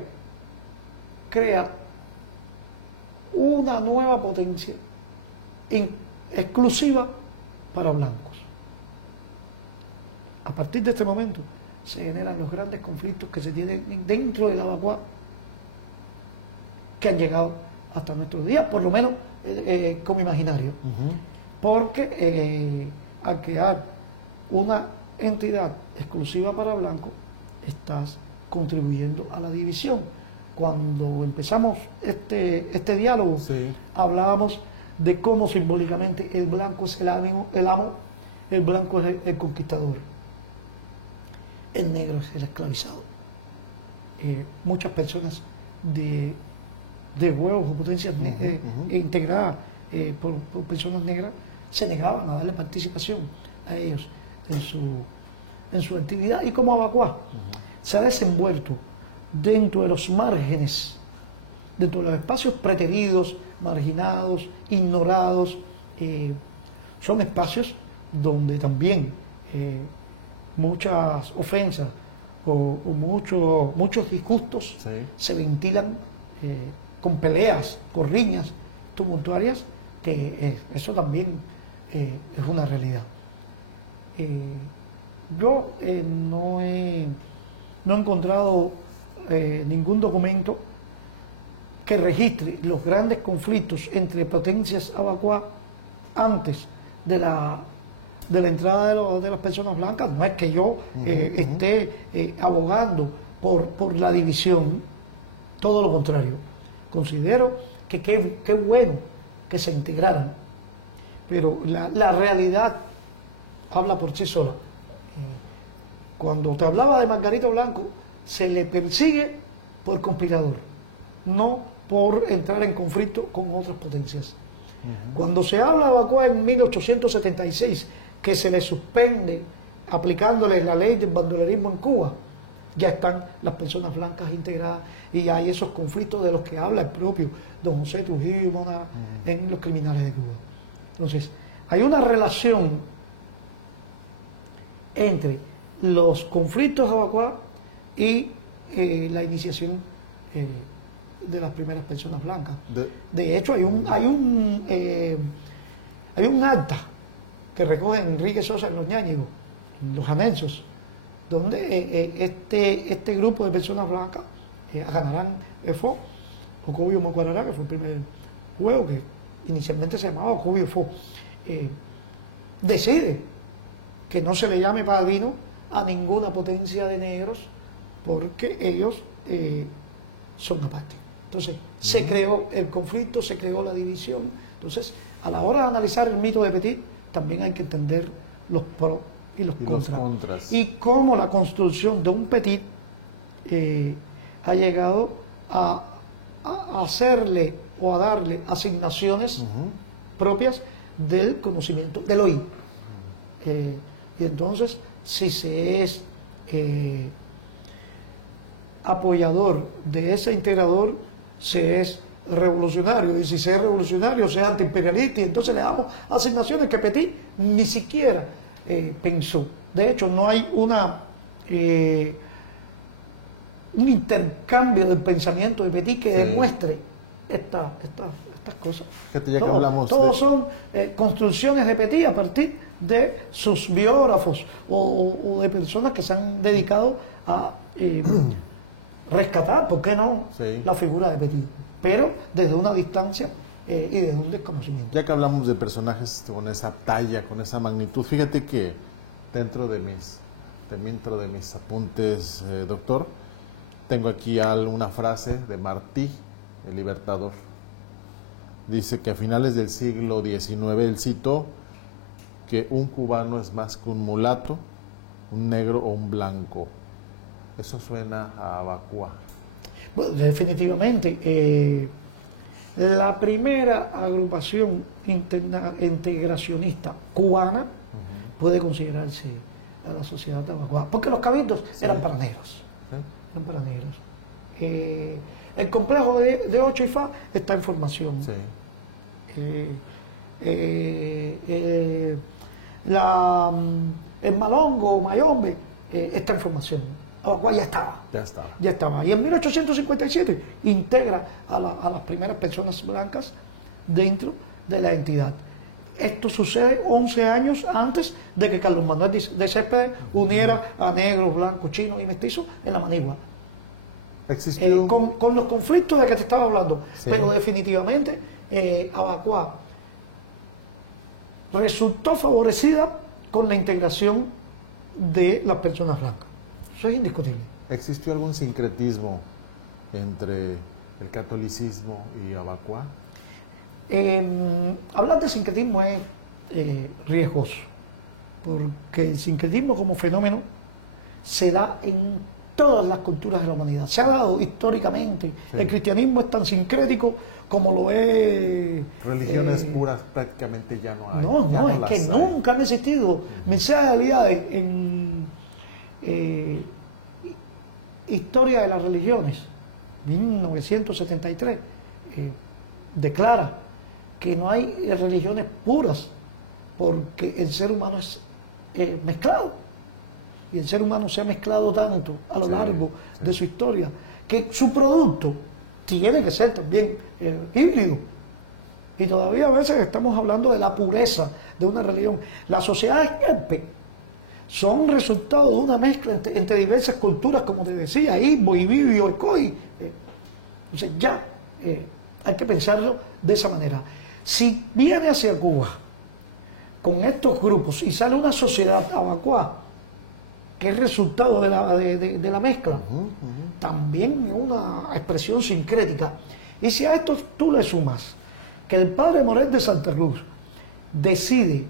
crea una nueva potencia exclusiva para blancos. A partir de este momento se generan los grandes conflictos que se tienen dentro del Abacuá, que han llegado hasta nuestros días, por lo menos como imaginario. Porque al crear una entidad exclusiva para blancos, estás contribuyendo a la división. Cuando empezamos este diálogo, hablábamos de cómo simbólicamente el blanco es el amo, el blanco es el conquistador, el negro es el esclavizado. Muchas personas de de huevos o potencias integradas por personas negras, se negaban a darle participación a ellos en su actividad. Y como Abacuá se ha desenvuelto dentro de los márgenes, dentro de los espacios preteridos, marginados, ignorados, son espacios donde también muchas ofensas o muchos disgustos se ventilan con peleas, con riñas tumultuarias, que eso también es una realidad. Yo no he encontrado ningún documento que registre los grandes conflictos entre potencias abacuá antes de la entrada de las personas blancas. No es que yo esté abogando por la división, todo lo contrario. Considero que qué bueno que se integraran, pero la realidad habla por sí sola. Cuando te hablaba de Margarito Blanco, se le persigue por conspirador, no por entrar en conflicto con otras potencias. Cuando se habla de Abacuá en 1876, que se le suspende aplicándole la ley del bandolerismo en Cuba, ya están las personas blancas integradas y hay esos conflictos de los que habla el propio don José Trujillo y Mona en Los Criminales de Cuba. Entonces, hay una relación entre los conflictos de Abacuá y la iniciación de las primeras personas blancas. De hecho, hay un acta que recoge Enrique Sosa en Los Ñáñigos, en Los Anexos, donde este grupo de personas blancas, Aganarán Efo, Ocobio Mocuarará, que fue el primer juego que inicialmente se llamaba Ocobio Efo, decide que no se le llame padrino a ninguna potencia de negros porque ellos son aparte. Entonces, se creó el conflicto, se creó la división. Entonces, a la hora de analizar el mito de Petit, también hay que entender los pros y los contras. Y cómo la construcción de un Petit ha llegado a hacerle o a darle asignaciones propias del conocimiento, del oído. Y entonces, si se es apoyador de ese integrador, se es revolucionario, y si se es revolucionario, se es antiimperialista, y entonces le damos asignaciones que Petit ni siquiera pensó. De hecho, no hay un intercambio del pensamiento de Petit que demuestre estas cosas. Fíjate, ya que hablamos todos son construcciones de Petit a partir de sus biógrafos o de personas que se han dedicado a rescatar, ¿por qué no?, la figura de Petit, pero desde una distancia y desde un desconocimiento. Ya que hablamos de personajes con esa talla, con esa magnitud, fíjate que dentro de mis apuntes, doctor, tengo aquí una frase de Martí, el Libertador. Dice que a finales del siglo XIX él citó que un cubano es más que un mulato, un negro o un blanco. Eso suena a Abacuá. Bueno, definitivamente. La primera agrupación integracionista cubana puede considerarse a la sociedad de Abacuá, porque los cabildos eran para negros. Eran para negros. El complejo de Ocho y Fa está en formación. El Malongo o Mayombe está en formación. Abacuá ya estaba. Y en 1857 integra a las primeras personas blancas dentro de la entidad. Esto sucede 11 años antes de que Carlos Manuel de Céspedes uniera a negros, blancos, chinos y mestizos en la Manigua. Con los conflictos de que te estaba hablando. Pero definitivamente Abacuá resultó favorecida con la integración de las personas blancas. Eso es indiscutible. ¿Existió algún sincretismo entre el catolicismo y Abacuá? Hablar de sincretismo es riesgoso, porque el sincretismo como fenómeno se da en todas las culturas de la humanidad. Se ha dado históricamente. Sí. El cristianismo es tan sincrético como lo es... Religiones puras prácticamente ya no hay. No, ya no, es las que hay. nunca han existido mensajes de realidad en Historia de las Religiones, 1973, declara que no hay religiones puras porque el ser humano es mezclado. Y el ser humano se ha mezclado tanto a lo largo de su historia que su producto tiene que ser también híbrido. Y todavía a veces estamos hablando de la pureza de una religión. Las sociedades ERPE son resultado de una mezcla entre diversas culturas, como te decía, Igbo, Ibibio, Ecoy. Entonces ya hay que pensarlo de esa manera. Si viene hacia Cuba con estos grupos y sale una sociedad abacuá, que es resultado de la mezcla, también es una expresión sincrética. Y si a esto tú le sumas que el padre Moret de Santa Cruz decide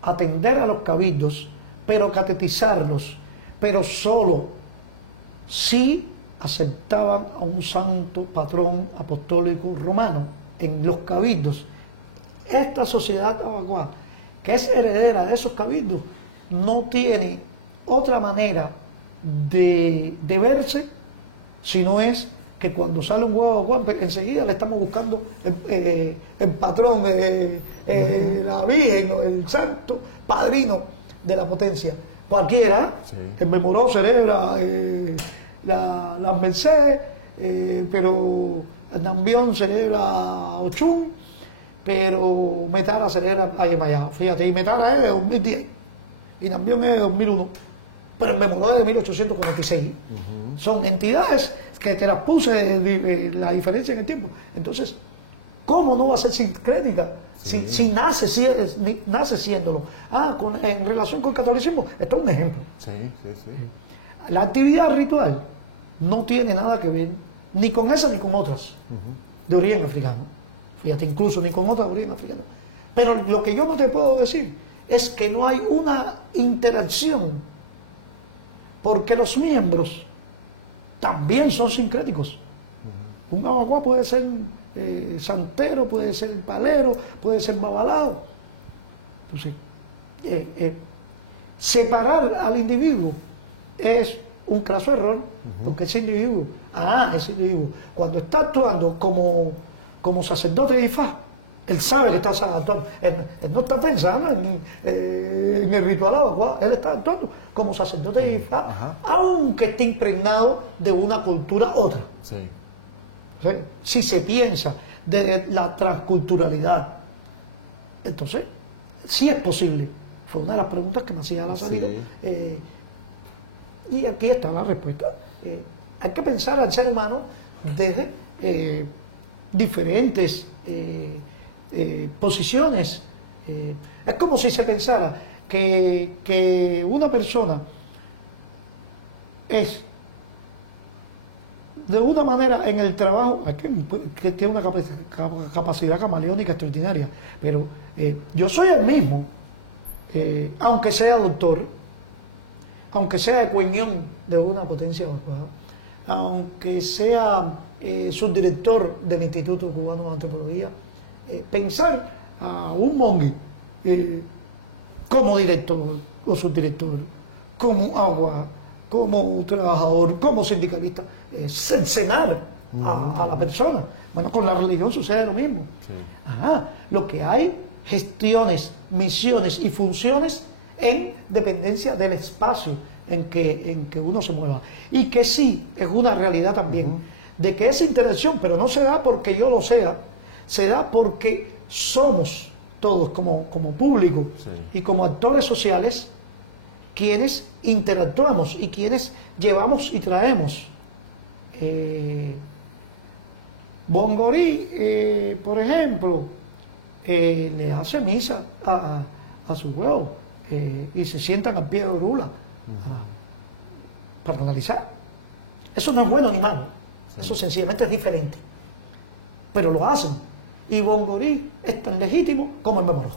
atender a los cabildos, pero catequizarlos, pero solo si aceptaban a un santo patrón apostólico romano en los cabildos, esta sociedad abacuá, que es heredera de esos cabildos, no tiene otra manera de verse si no es que cuando sale un huevo Juan, enseguida le estamos buscando el patrón, la Virgen, el santo padrino de la potencia. Cualquiera, el Memoró celebra las Mercedes, pero Nambión celebra Ochún, pero Metara celebra Ayamaya. Fíjate, y Metara es de 2010 y Nambión es de 2001, pero el Memoró es de 1846. Son entidades que te las puse la diferencia en el tiempo. Entonces, ¿cómo no va a ser sincrética? Si nace siéndolo. En relación con el catolicismo, esto es un ejemplo. La actividad ritual no tiene nada que ver ni con esas ni con otras de origen africano. Fíjate, incluso ni con otras de origen africano. Pero lo que yo no te puedo decir es que no hay una interacción, porque los miembros también son sincréticos. Un abacuá puede ser santero, puede ser palero, puede ser babalao. Entonces, separar al individuo es un craso error, porque ese individuo, cuando está actuando como sacerdote de Ifá, él sabe que está actuando, él no está pensando en el ritual abacuá, él está actuando como sacerdote de Ifá, aunque esté impregnado de una cultura otra. Si se piensa de la transculturalidad, entonces sí es posible. Fue una de las preguntas que me hacía a la salida. Y aquí está la respuesta. Hay que pensar al ser humano desde diferentes posiciones. Es como si se pensara que una persona es de una manera en el trabajo, que tiene una capacidad camaleónica extraordinaria, pero yo soy el mismo, aunque sea doctor, aunque sea ecueñón de una potencia avanzada, aunque sea subdirector del Instituto Cubano de Antropología, pensar a un monje como director o subdirector, como agua, como trabajador, como sindicalista, cercenar a la persona. Bueno, con la religión sucede lo mismo. Lo que hay, gestiones, misiones y funciones en dependencia del espacio en que uno se mueva. Y que sí, es una realidad también, de que esa interacción, pero no se da porque yo lo sea, se da porque somos todos como público y como actores sociales quienes interactuamos y quienes llevamos y traemos. Bongorí, por ejemplo, le hace misa a su huevo y se sientan al pie de Orula para analizar. Eso no es bueno ni malo, eso sencillamente es diferente, pero lo hacen. Y Bongorí es tan legítimo como el Memoró.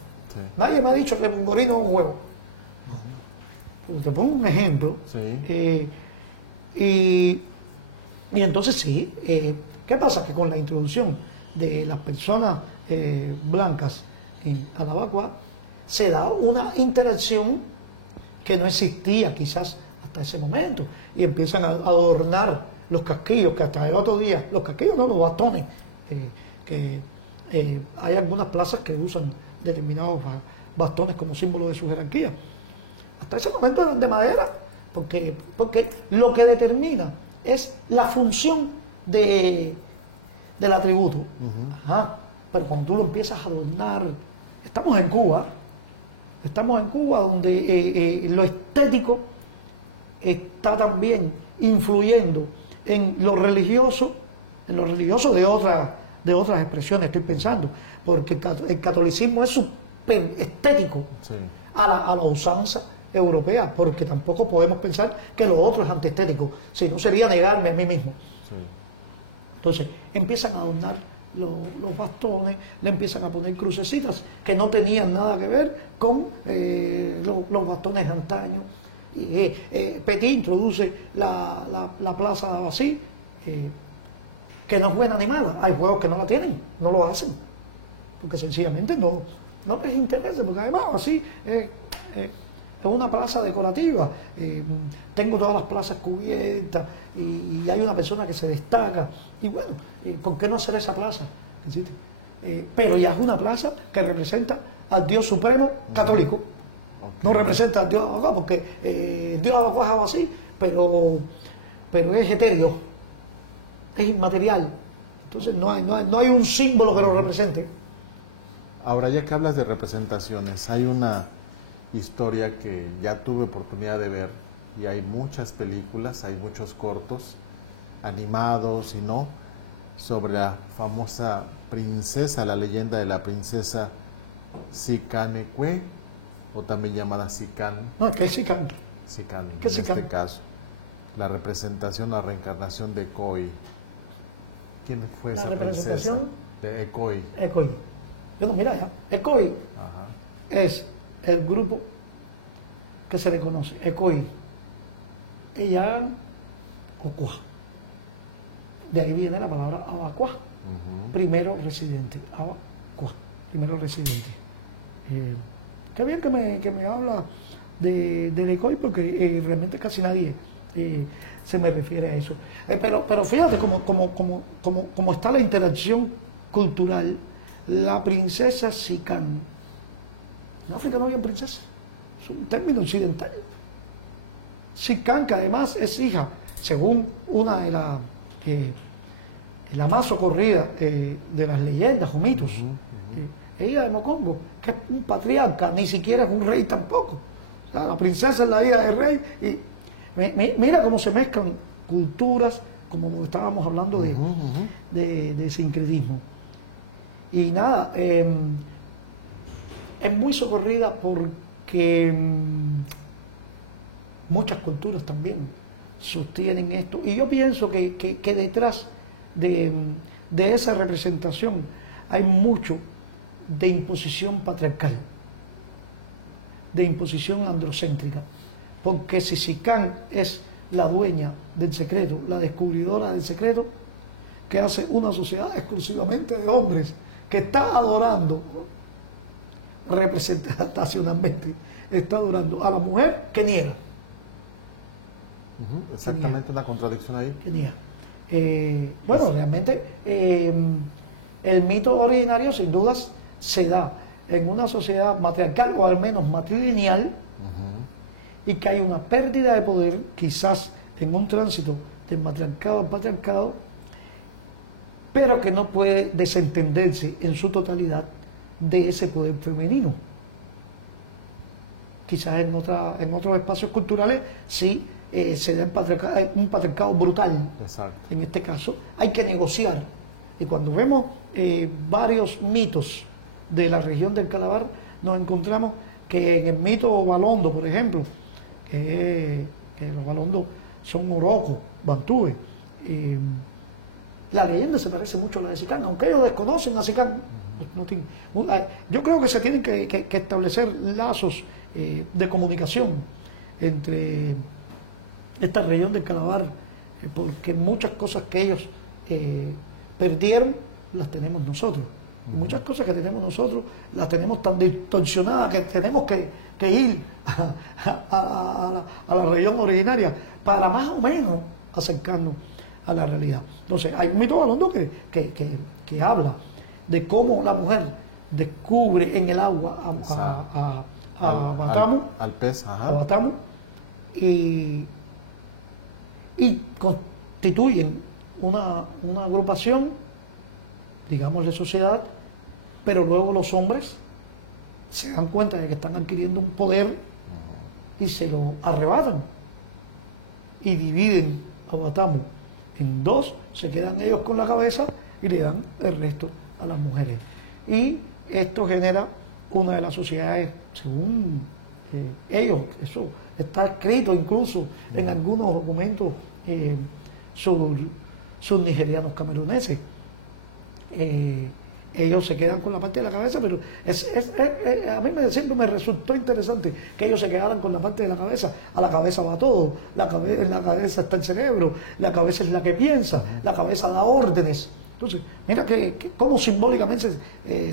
Nadie me ha dicho que Bongorí no es un huevo. Te pongo un ejemplo. Y entonces sí, ¿qué pasa? Que con la introducción de las personas blancas a la vacua, se da una interacción que no existía quizás hasta ese momento, y empiezan a adornar los casquillos, que hasta el otro día, los casquillos no, los bastones, que hay algunas plazas que usan determinados bastones como símbolo de su jerarquía. Hasta ese momento eran de madera, porque lo que determina es la función del atributo. Ajá. Pero cuando tú lo empiezas a adornar, estamos en Cuba donde lo estético está también influyendo en lo religioso de otras expresiones, estoy pensando, porque el catolicismo es súper estético, sí, a la usanza europea, porque tampoco podemos pensar que lo otro es antiestético, si no sería negarme a mí mismo. Sí. Entonces empiezan a adornar los bastones, le empiezan a poner crucecitas que no tenían nada que ver con los bastones de antaño. Petit introduce la plaza de Abasí, que no es buena animada. Hay juegos que no la tienen, no lo hacen, porque sencillamente no les interesa, porque además así es una plaza decorativa. Tengo todas las plazas cubiertas y hay una persona que se destaca. Y bueno, ¿por qué no hacer esa plaza? Pero ya es una plaza que representa al Dios Supremo católico. Okay. No representa al Dios Abacua, porque el Dios Abacua es algo así, pero es etéreo, es inmaterial. Entonces no hay un símbolo que lo represente. Ahora, ya que hablas de representaciones, hay una historia que ya tuve oportunidad de ver, y hay muchas películas, hay muchos cortos animados y no, sobre la famosa princesa, la leyenda de la princesa Zicanecue, o también llamada Zican. No, ¿qué es Zican? Zican, en este caso. La representación, la reencarnación de Ecoi. ¿Quién fue esa princesa? La representación de Ecoi. Ecoi. Bueno, mira ya, Ecoi es el grupo que se le conoce, Ecoi. Ella, Ocua. De ahí viene la palabra Abacua, primero residente. Abacua, primero residente. Qué bien que me habla del Ecoi, porque realmente casi nadie se me refiere a eso. Pero fíjate cómo está la interacción cultural. La princesa Zican. En África no había princesa, es un término occidental. Zican, que además es hija, según una de la más socorrida de las leyendas o mitos, hija de Mocongo, que es un patriarca, ni siquiera es un rey tampoco. O sea, la princesa es la hija del rey. Y mira cómo se mezclan culturas, como estábamos hablando de sincretismo. Y nada, es muy socorrida porque muchas culturas también sostienen esto. Y yo pienso que detrás de esa representación hay mucho de imposición patriarcal, de imposición androcéntrica. Porque si Zican es la dueña del secreto, la descubridora del secreto, que hace una sociedad exclusivamente de hombres, que está adorando representacionalmente, está adorando a la mujer que niega. Exactamente, una contradicción ahí. Que niega. Bueno, realmente el mito originario sin dudas se da en una sociedad matriarcal, o al menos matrilineal, y que hay una pérdida de poder, quizás en un tránsito del matriarcado al patriarcado, pero que no puede desentenderse en su totalidad de ese poder femenino. Quizás en otros espacios culturales sí se da un patriarcado brutal. Exacto. En este caso hay que negociar. Y cuando vemos varios mitos de la región del Calabar, nos encontramos que en el mito Balondo, por ejemplo, que los Balondos son orocos, bantúes, la leyenda se parece mucho a la de Zican, aunque ellos desconocen a Zican. Yo creo que se tienen que establecer lazos de comunicación entre esta región del Calabar, porque muchas cosas que ellos perdieron las tenemos nosotros. Y muchas cosas que tenemos nosotros las tenemos tan distorsionadas que tenemos que ir a la región originaria para más o menos acercarnos a la realidad. Entonces, hay un mito balondo que habla de cómo la mujer descubre en el agua a Batamu, al pez, a Batamu, y constituyen una agrupación, digamos, de sociedad, pero luego los hombres se dan cuenta de que están adquiriendo un poder y se lo arrebatan y dividen a Batamu en dos, se quedan ellos con la cabeza y le dan el resto a las mujeres. Y esto genera una de las sociedades, según ellos, eso está escrito incluso en algunos documentos nigerianos cameruneses. Ellos se quedan con la parte de la cabeza, pero a mí siempre me resultó interesante que ellos se quedaran con la parte de la cabeza. A la cabeza va todo, en la cabeza está el cerebro, la cabeza es la que piensa, la cabeza da órdenes. Entonces, mira cómo simbólicamente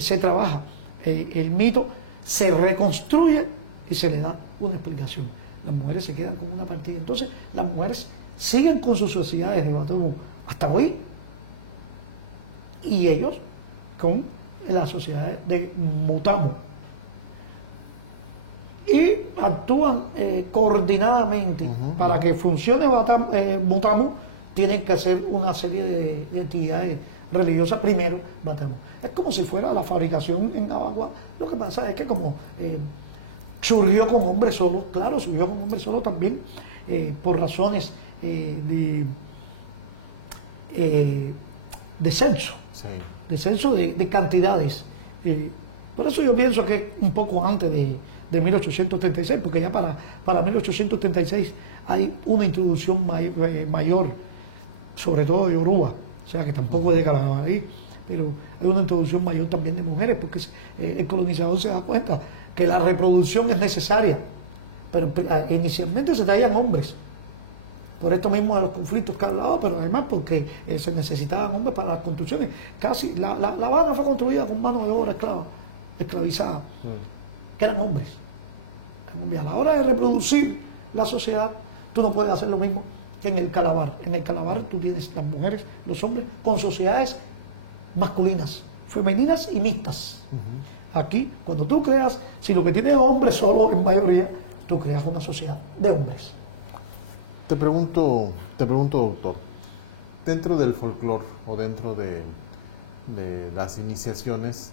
se trabaja el mito, se reconstruye y se le da una explicación. Las mujeres se quedan con una partida. Entonces, las mujeres siguen con sus sociedades de Batamu hasta hoy, y ellos con la sociedad de Mutamu, y actúan coordinadamente. Para que funcione Mutamu tienen que hacer una serie de actividades religiosas primero. Batamu es como si fuera la fabricación en Abagua. Lo que pasa es que como surgió con hombres solos, claro, surgió con hombres solos también por razones de censo. Sí. De censo de cantidades. Por eso yo pienso que un poco antes de 1836, porque ya para 1836 hay una introducción mayor, sobre todo de Yoruba, o sea que tampoco es de Calabarí, pero hay una introducción mayor también de mujeres, porque el colonizador se da cuenta que la reproducción es necesaria, pero inicialmente se traían hombres. Por esto mismo de los conflictos que ha hablado, pero además porque se necesitaban hombres para las construcciones. Casi la Habana fue construida con mano de obra esclavizada, que eran hombres. Y a la hora de reproducir la sociedad, tú no puedes hacer lo mismo que en el Calabar. En el Calabar tú tienes las mujeres, los hombres, con sociedades masculinas, femeninas y mixtas. Aquí, cuando tú creas, si lo que tienes es hombres solo en mayoría, tú creas una sociedad de hombres. Te pregunto, doctor, dentro del folclore o dentro de las iniciaciones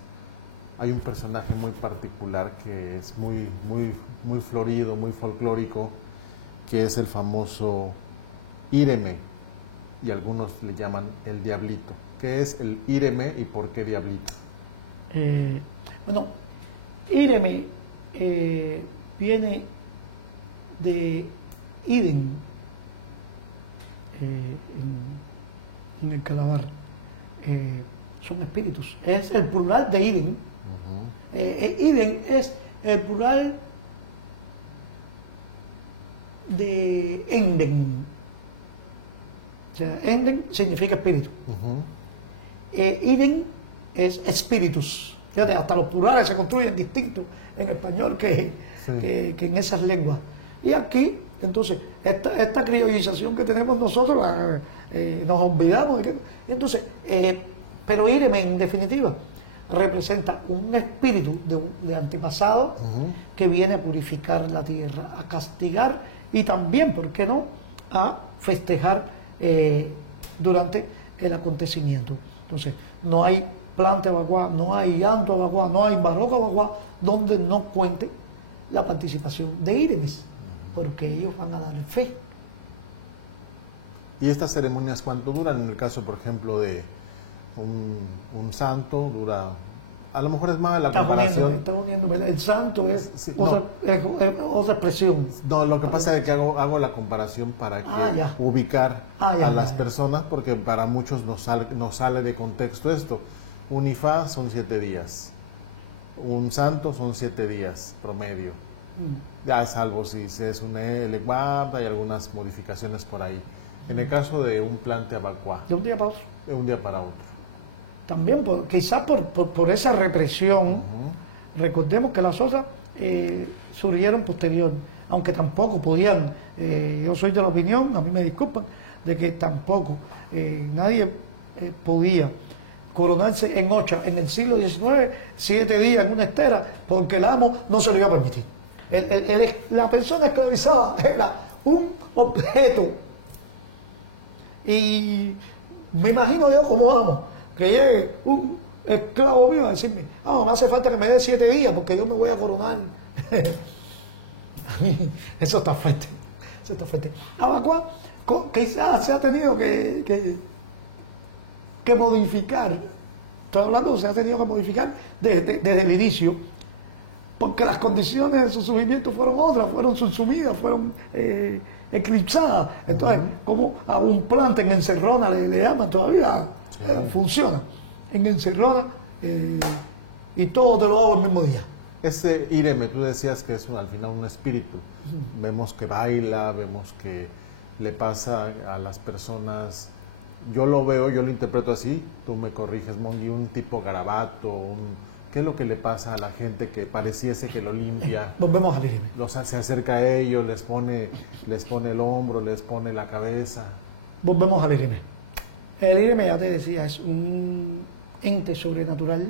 hay un personaje muy particular que es muy florido, muy folclórico, que es el famoso Ireme, y algunos le llaman el Diablito. ¿Qué es el Ireme y por qué Diablito? Bueno, Ireme viene de Iden, en el Calabar. Son espíritus. Es el plural de Iden. Iden es el plural de Enden. O sea, Enden significa espíritu. Iden es espíritus. Fíjate, hasta los plurales se construyen distintos en español que en esas lenguas. Y aquí, entonces, esta criollización que tenemos nosotros, nos olvidamos. Entonces, pero Ireme, en definitiva, representa un espíritu de antepasado que viene a purificar la tierra, a castigar y también, ¿por qué no?, a festejar durante el acontecimiento. Entonces, no hay plante Abaguá, no hay llanto Abaguá, no hay barroco Abaguá donde no cuente la participación de Iremes, porque ellos van a dar fe. ¿Y estas ceremonias cuánto duran? En el caso, por ejemplo, de un santo, dura... A lo mejor es más la comparación... Está uniendo, el santo es otra expresión. No, lo que pasa es que hago la comparación para que ubicar a las personas, porque para muchos nos sale de contexto esto. Un Ifá son 7 días. Un santo son 7 días promedio. Ya salvo si es un LWAP, hay algunas modificaciones por ahí. En el caso de un plante Abacuá, De un día para otro. de un día para otro. También, quizás por esa represión, recordemos que las otras surgieron posterior, aunque tampoco podían, yo soy de la opinión, a mí me disculpan, de que tampoco nadie podía coronarse en Ocha en el siglo XIX, 7 días en una estera, porque el amo no se lo iba a permitir. La persona esclavizada era un objeto. Y me imagino yo como amo, que llegue un esclavo mío a decirme, me hace falta que me dé 7 días porque yo me voy a coronar. Eso está fuerte. Eso está fuerte. Abacuá quizás se ha tenido que modificar. Estoy hablando, se ha tenido que modificar desde el inicio, porque las condiciones de su surgimiento fueron otras, fueron subsumidas, fueron eclipsadas. Entonces, como a un plante en encerrona le llaman todavía, funciona. En encerrona y todo te lo hago el mismo día. Ese Ireme, tú decías que es al final un espíritu. Vemos que baila, vemos que le pasa a las personas. Yo lo veo, yo lo interpreto así, tú me corriges, Mongi, un tipo garabato, ¿qué es lo que le pasa a la gente que pareciese que lo limpia? Volvemos al Ireme. Se acerca a ellos, les pone el hombro, les pone la cabeza. Volvemos al Ireme. El Ireme, ya te decía, es un ente sobrenatural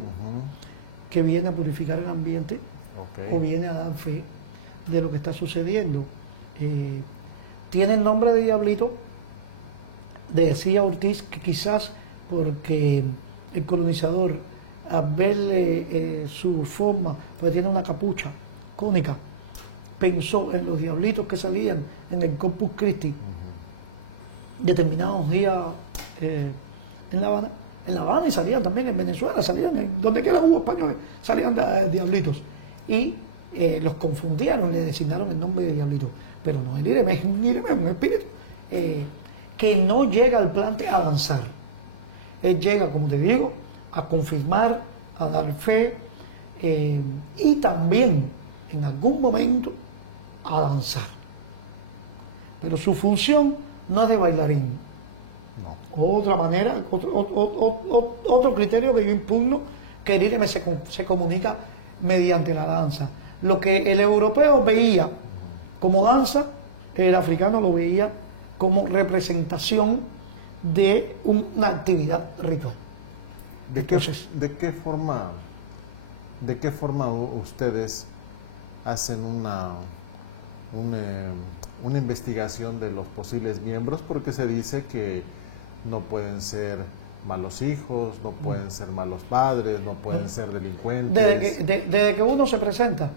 que viene a purificar el ambiente o viene a dar fe de lo que está sucediendo. Tiene el nombre de Diablito. Decía Ortiz que quizás porque el colonizador, al verle su forma, pues tiene una capucha cónica, pensó en los diablitos que salían en el Corpus Christi determinados días en La Habana y salían también en Venezuela, salían en donde quiera hubo españoles, salían diablitos y los confundieron, le designaron el nombre de Diablito, pero no el Ireme, es un Ireme, un espíritu que no llega al plante a danzar. Él llega, como te digo, a confirmar, a dar fe y también en algún momento a danzar. Pero su función no es de bailarín. No. Otra manera, otro criterio que yo impugno, que el Ireme se comunica mediante la danza. Lo que el europeo veía como danza, el africano lo veía como representación de una actividad ritual. ¿De qué forma ustedes hacen una investigación de los posibles miembros? Porque se dice que no pueden ser malos hijos, no pueden ser malos padres, no pueden ser delincuentes. Desde que uno se presenta,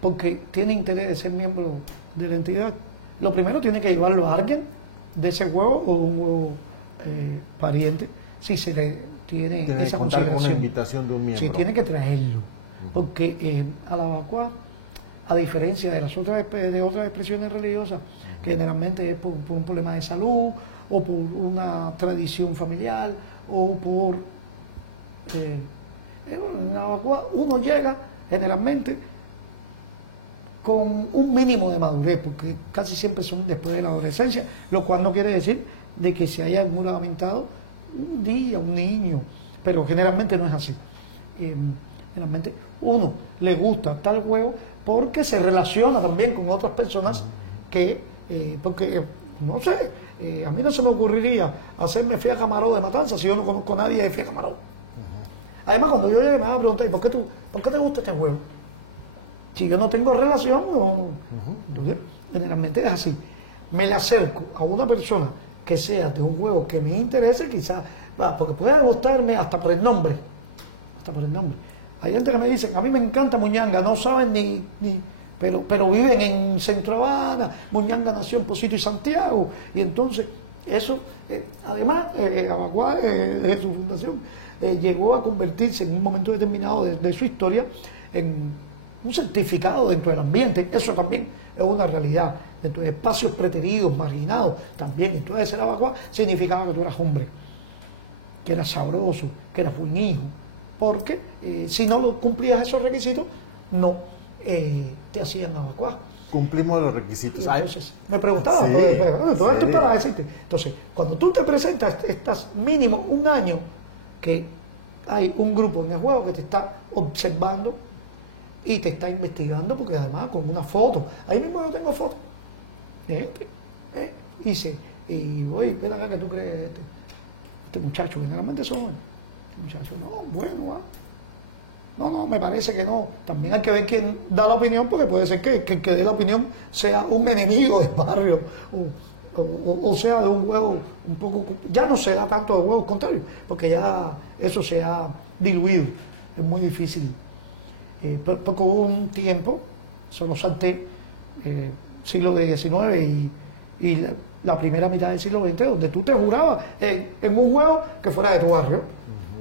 porque tiene interés de ser miembro de la entidad, lo primero tiene que llevarlo a alguien de ese huevo o un huevo pariente, si se le tiene esa contar con una consideración. invitación de un miembro. Sí, tiene que traerlo, porque a la Abacuá, a diferencia de las otras expresiones religiosas, que generalmente es por un problema de salud o por una tradición familiar o por en la Abacuá uno llega generalmente con un mínimo de madurez, porque casi siempre son después de la adolescencia, lo cual no quiere decir de que se haya lamentado un día, un niño, pero generalmente no es así. Generalmente uno le gusta tal juego porque se relaciona también con otras personas que, porque, no sé, a mí no se me ocurriría hacerme Fía Camarón de Matanza si yo no conozco a nadie de Fía Camarón. Además, cuando yo llegue me van a preguntar, ¿y por qué te gusta este juego? Si yo no tengo relación, no. Entonces, generalmente es así. Me le acerco a una persona que sea de un juego que me interese, quizás, porque puede gustarme hasta por el nombre. Hasta por el nombre. Hay gente que me dice, a mí me encanta Muñanga, no saben pero viven en Centro Habana, Muñanga nació en Pocito y Santiago, y entonces eso, además, Abacuá, desde su fundación, llegó a convertirse en un momento determinado de su historia en un certificado dentro del ambiente. Eso también es una realidad. Dentro de espacios preteridos, marginados, también. Entonces ser Abacuá significaba que tú eras hombre, que eras sabroso, que eras buen hijo, porque si no cumplías esos requisitos, no te hacían abacuá. Cumplimos los requisitos. Entonces, me preguntaba, Sí, todo esto sí. es para decirte. Entonces, cuando tú te presentas, estás mínimo un año que hay un grupo en el juego que te está observando y te está investigando, porque además con una foto, ahí mismo yo tengo fotos de gente, dice, y oye, ven acá que tú crees este muchacho, generalmente son este muchacho, no, bueno, no, me parece que no. También hay que ver quién da la opinión, porque puede ser que el que dé la opinión sea un enemigo del barrio, o sea de un juego un poco, ya no se da tanto de juegos contrarios, porque ya eso se ha diluido, es muy difícil. Porque hubo un tiempo, solo salté, siglo XIX y la primera mitad del siglo XX, donde tú te jurabas en un juego que fuera de tu barrio.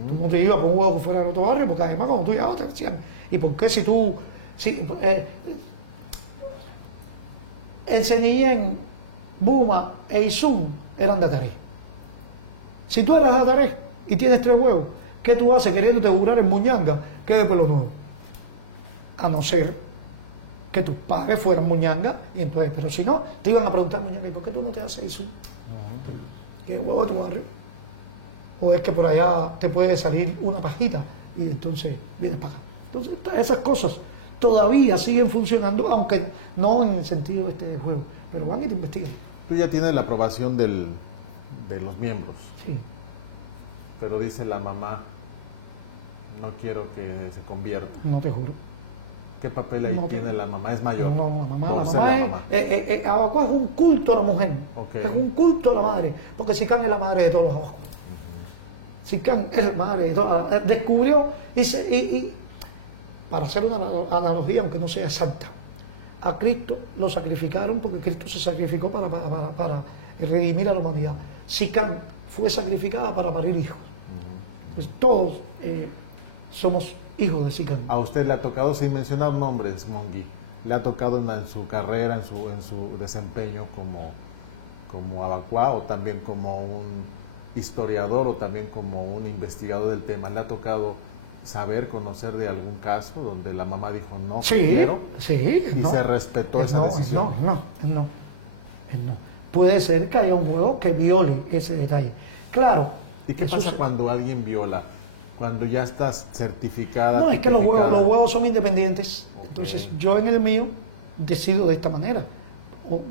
Tú no te ibas por un juego que fuera de tu barrio, porque además cuando tú llegabas te decían, ¿y por qué si tú... el Cenillén, Buma e Izum eran de Atari. Si tú eras de Atari y tienes 3 huevos, ¿qué tú haces queriéndote jurar en Muñanga que es de Pueblo Nuevo? A no ser que tus padres fueran Muñanga, y entonces, pero si no, te iban a preguntar, Muñanga, ¿y por qué tú no te haces Izum? ¿Qué huevo de tu barrio? O es que por allá te puede salir una pajita y entonces vienes para acá. Entonces esas cosas todavía siguen funcionando, aunque no en el sentido de juego, pero van y te investigan. Tú ya tienes la aprobación de los miembros, Sí. pero dice la mamá, no quiero que se convierta. No te juro. ¿Qué papel ahí No, tiene la mamá? ¿Es mayor? No, la mamá, Por la ser mamá la es, mamá. Abacuá es un culto a la mujer, Ok. es un culto a la madre, porque Sicán es la madre de todos los abacuás. Sicán es la madre de todas. Descubrió y para hacer una analogía, aunque no sea exacta, a Cristo lo sacrificaron porque Cristo se sacrificó para redimir a la humanidad. Sicán fue sacrificada para parir hijos. Pues todos somos hijos de Sicán. A usted le ha tocado, sin mencionar nombres, Mongui, le ha tocado en su carrera, en su desempeño como abacuá, o también como un historiador, o también como un investigador del tema, le ha tocado saber, conocer de algún caso donde la mamá dijo no quiero, sí, y se respetó esa decisión. No. Puede ser que haya un juego que viole ese detalle. Claro. ¿Y qué pasa cuando alguien viola? Cuando ya estás certificada. No, es que los tipificada. huevos son independientes. Ok. Entonces, yo en el mío decido de esta manera.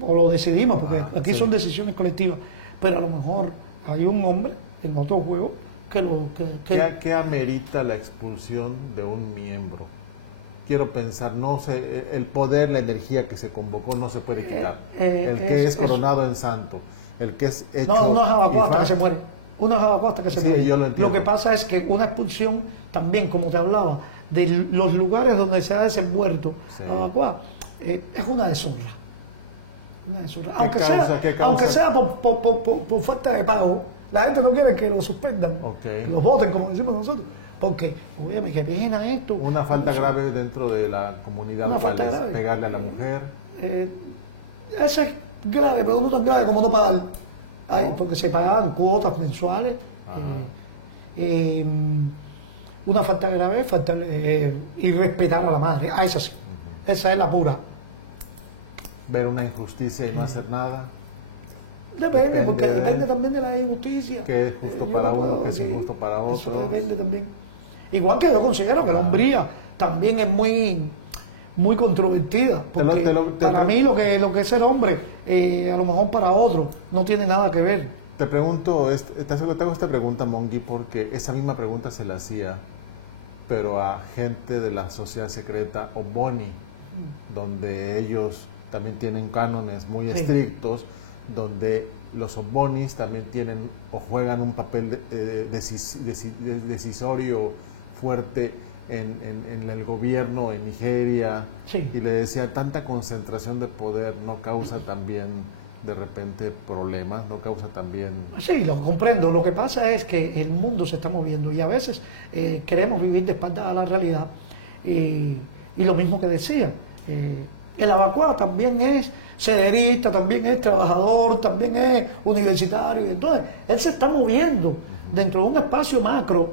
O lo decidimos, porque aquí sí. son decisiones colectivas. Pero a lo mejor hay un hombre en otro juego que lo... ¿Qué amerita la expulsión de un miembro? Quiero pensar, no sé, el poder, la energía que se convocó no se puede quitar. El que es coronado en santo, el que es hecho... No es abacuá hasta que se muere. Uno es abacuá hasta que se Sí, muere. yo lo entiendo. Lo que pasa es que una expulsión, también, como te hablaba, de los lugares donde se ha desenvuelto Sí. abacuá, es una deshonra. Una deshonra. ¿Qué causa? Aunque sea por falta de pago, la gente no quiere que lo suspendan, Ok. que los voten, como decimos nosotros. Porque, oye, que pena esto. Una falta grave dentro de la comunidad, Una cual falta es grave. pegarle a la mujer. Esa es grave, pero no tan grave como no pagar. Porque se pagaban cuotas mensuales. Una falta grave es irrespetar a la madre. Esa sí. Esa es la pura. Ver una injusticia y no hacer nada. Depende, porque de- depende también de la injusticia. Que es justo Yo para no uno, puedo, que es sí. injusto para otro. Eso depende también. Igual que yo considero que la hombría también es muy controvertida. Porque para mí lo que es ser hombre, a lo mejor para otro, no tiene nada que ver. Te pregunto, te hago esta pregunta, Mongui, porque esa misma pregunta se la hacía, pero a gente de la sociedad secreta o Boni, donde ellos también tienen cánones muy Sí. estrictos, donde los Obonis también tienen o juegan un papel decisorio fuerte en el gobierno en Nigeria. Sí. Y le decía, tanta concentración de poder no causa también de repente problemas, no causa también... Sí, lo comprendo. Lo que pasa es que el mundo se está moviendo y a veces queremos vivir de espaldas a la realidad. Y lo mismo que decía, el abacuá también es sederista, también es trabajador, también es universitario. Entonces, él se está moviendo dentro de un espacio macro